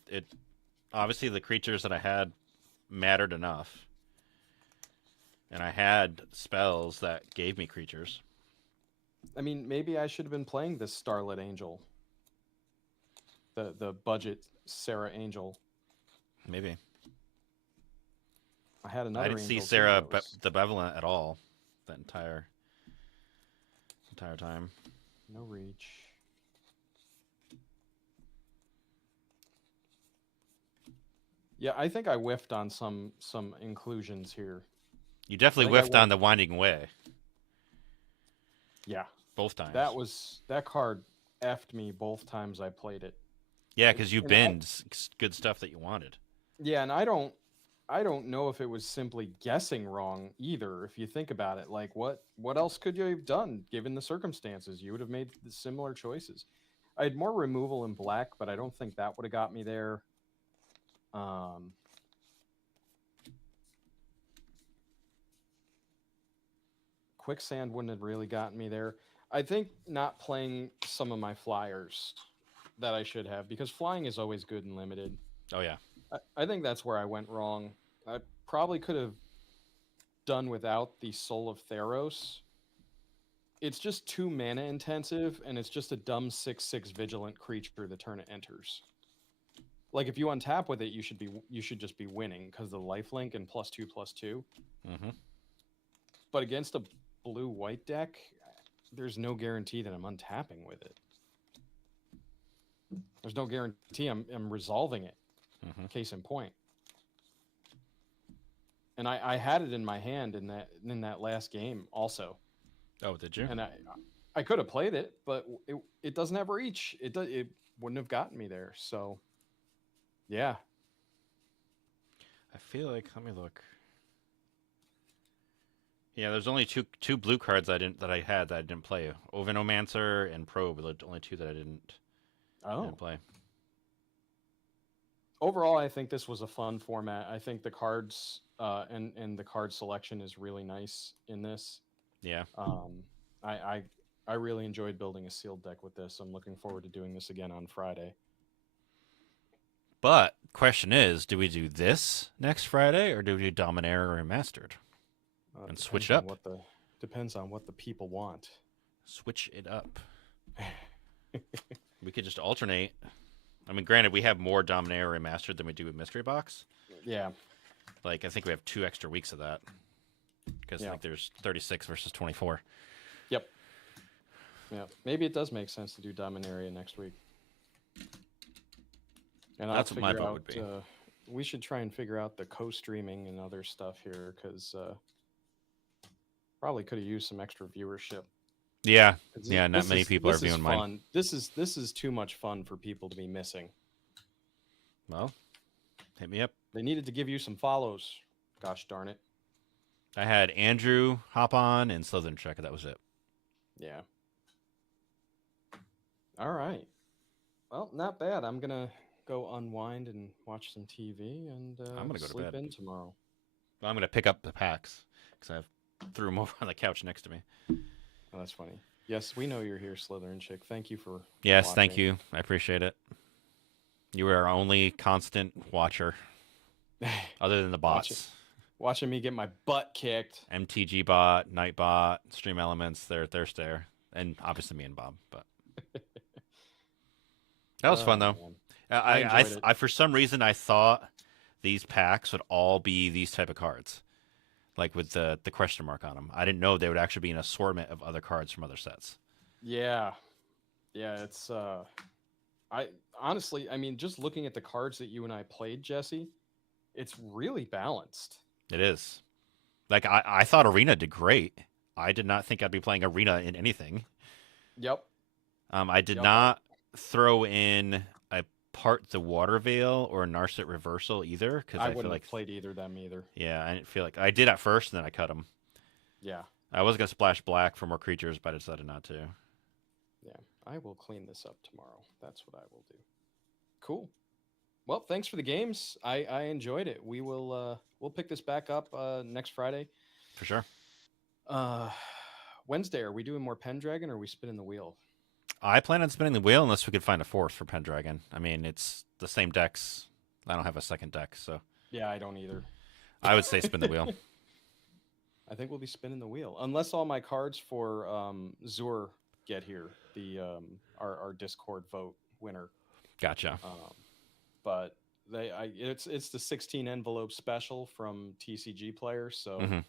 obviously the creatures that I had mattered enough. And I had spells that gave me creatures. I mean, maybe I should have been playing this Starlit Angel. The budget Sarah Angel. Maybe. I had another. I didn't see Angel, Sarah too, that was- the Benevolent at all that entire time. No reach. Yeah, I think I whiffed on some inclusions here. You definitely I think I whiffed on the Winding Way Yeah, both times. that card effed me both times I played it. Yeah, because you and I- binned good stuff that you wanted. Yeah, and I don't know if it was simply guessing wrong either. If you think about it, like what else could you have done given the circumstances? You would have made the similar choices. I had more removal in black, but I don't think that would have got me there. Quicksand wouldn't have really gotten me there. I think not playing some of my flyers that I should have, because flying is always good and limited. Oh yeah. I think that's where I went wrong. I probably could have done without the Soul of Theros. It's just too mana intensive, and it's just a dumb 6/6 vigilant creature the turn it enters. Like if you untap with it, you should just be winning because the lifelink and +2/+2. Mm-hmm. But against a blue-white deck, there's no guarantee that I'm untapping with it. There's no guarantee I'm resolving it. Mm-hmm. Case in point. And I had it in my hand in that last game also. Oh, did you? And I could have played it, but it doesn't have reach. It wouldn't have gotten me there. So yeah. I feel like, let me look. Yeah, there's only two blue cards that I had that I didn't play. Ovinomancer and Probe were the only two that I didn't play. Overall, I think this was a fun format. I think the cards and the card selection is really nice in this. Yeah. I really enjoyed building a sealed deck with this. I'm looking forward to doing this again on Friday. But question is, do we do this next Friday or do we do Dominaria Remastered? And switch it up? Depends on what the people want. Switch it up. We could just alternate. I mean, granted, we have more Dominaria Remastered than we do with Mystery Box. Yeah. Like, I think we have 2 extra weeks of that. Because like there's 36 versus 24. Yep. Yeah. Maybe it does make sense to do Dominaria next week. And that's what my vote would be. We should try and figure out the co-streaming and other stuff here because probably could have used some extra viewership. Yeah. Yeah, not many people are viewing mine. This is too much fun for people to be missing. Well, hit me up. They needed to give you some follows. Gosh darn it. I had Andrew hop on and Slytherin Checker. That was it. Yeah. All right. Well, not bad. I'm going to go unwind and watch some TV and I'm gonna go to sleep bed. in tomorrow. Well, I'm going to pick up the packs because I threw them over on the couch next to me. Oh, that's funny. Yes, we know you're here, Slytherin Chick. Thank you for Yes, thank you. I appreciate it. You were our only constant watcher, other than the bots. Watching me get my butt kicked. MTG bot, Nightbot, Stream Elements, they're there. And obviously me and Bob. But that was fun, though. Man. I for some reason, I thought these packs would all be these type of cards. Like with the question mark on them. I didn't know they would actually be an assortment of other cards from other sets. Yeah. Yeah, it's I honestly, I mean, just looking at the cards that you and I played, Jesse, it's really balanced. It is. Like I thought Arena did great. I did not think I'd be playing Arena in anything. Yep. I did not throw in a Part the Water Veil or a Narset Reversal either because I wouldn't feel like have played either of them either. Yeah, I didn't feel like I did at first and then I cut them. Yeah. I was gonna splash black for more creatures, but I decided not to. Yeah, I will clean this up tomorrow. That's what I will do. Cool. Well, thanks for the games. I enjoyed it. We'll pick this back up next Friday. For sure. Wednesday, are we doing more Pendragon or are we spinning the wheel? I plan on spinning the wheel unless we could find a fourth for Pendragon. I mean, it's the same decks. I don't have a second deck, so. Yeah, I don't either. I would say spin the wheel. I think we'll be spinning the wheel. Unless all my cards for Zur get here. Our Discord vote winner. Gotcha. But it's the 16 envelope special from TCG players, so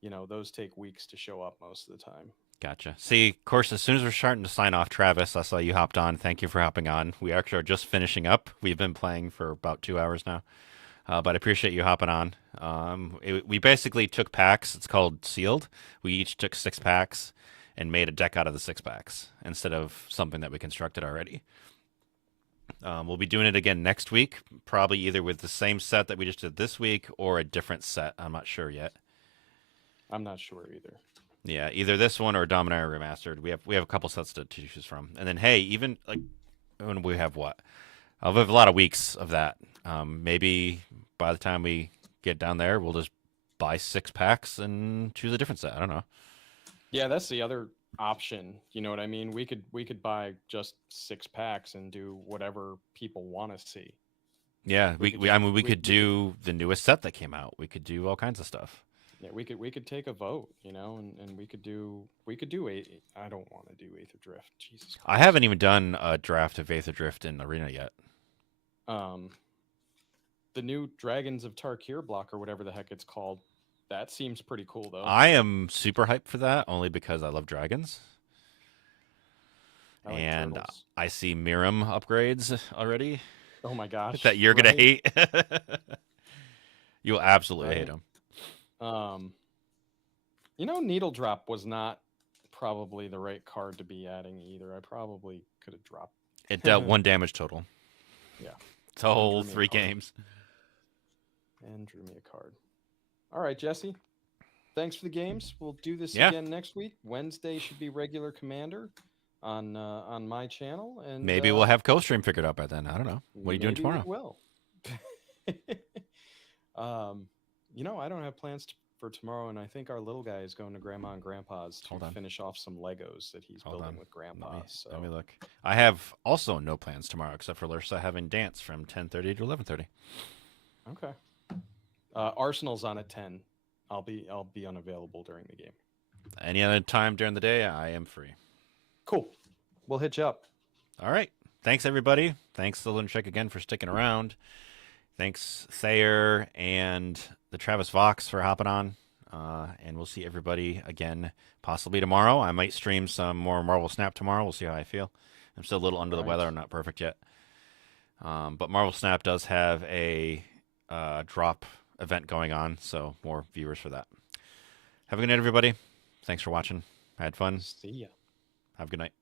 you know those take weeks to show up most of the time. Gotcha. See, of course, as soon as we're starting to sign off, Travis, I saw you hopped on. Thank you for hopping on. We actually are just finishing up. We've been playing for about 2 hours now, but I appreciate you hopping on. We basically took packs. It's called Sealed. We each took 6 packs and made a deck out of the 6 packs instead of something that we constructed already. We'll be doing it again next week, probably either with the same set that we just did this week or a different set. I'm not sure yet. I'm not sure either. Yeah, either this one or Dominaria Remastered. We have a couple sets to choose from. And then, hey, even like when we have what? I'll have a lot of weeks of that. Maybe by the time we get down there, we'll just buy 6 packs and choose a different set. I don't know. Yeah, that's the other option. You know what I mean? We could buy just 6 packs and do whatever people want to see. Yeah, We could we just I mean we we, could we could do the newest set that came out. We could do all kinds of stuff. yeah, we could take a vote, and we could do a. I don't want to do Aether Drift. Jesus I Christ. haven't even done a draft of Aether Drift in Arena yet. Um, the new Dragons of Tarkir block or whatever the heck it's called. That seems pretty cool though. I am super hyped for that only because I love dragons. I like And turtles. I see Miram upgrades already Oh my gosh. that you're gonna right? hate. You'll absolutely hate Right. them. Needle Drop was not probably the right card to be adding either. I probably could have dropped. It dealt 1 damage total. Yeah. The whole drew me a 3 card. games. And drew me a card. All right, Jesse. Thanks for the games. We'll do this Yeah. again next week. Wednesday should be regular Commander on my channel, and Maybe we'll have co-stream figured out by then. I don't know. What are you doing maybe tomorrow? We will. I don't have plans for tomorrow, and I think our little guy is going to Grandma and Grandpa's to Hold on. finish off some Legos that he's Hold building on. with Grandpa. Let me look. I have also no plans tomorrow except for Lursa having dance from 10:30 to 11:30. Okay. Arsenal's on at 10. I'll be unavailable during the game. Any other time during the day, I am free. Cool. We'll hit you up. All right. Thanks, everybody. Thanks to Lunchek again for sticking around. Thanks, Thayer and the Travis Vox for hopping on. And we'll see everybody again possibly tomorrow. I might stream some more Marvel Snap tomorrow. We'll see how I feel. I'm still a little under the weather. I'm not perfect yet. But Marvel Snap does have a drop event going on, so more viewers for that. Have a good night, everybody. Thanks for watching. I had fun. See ya. Have a good night.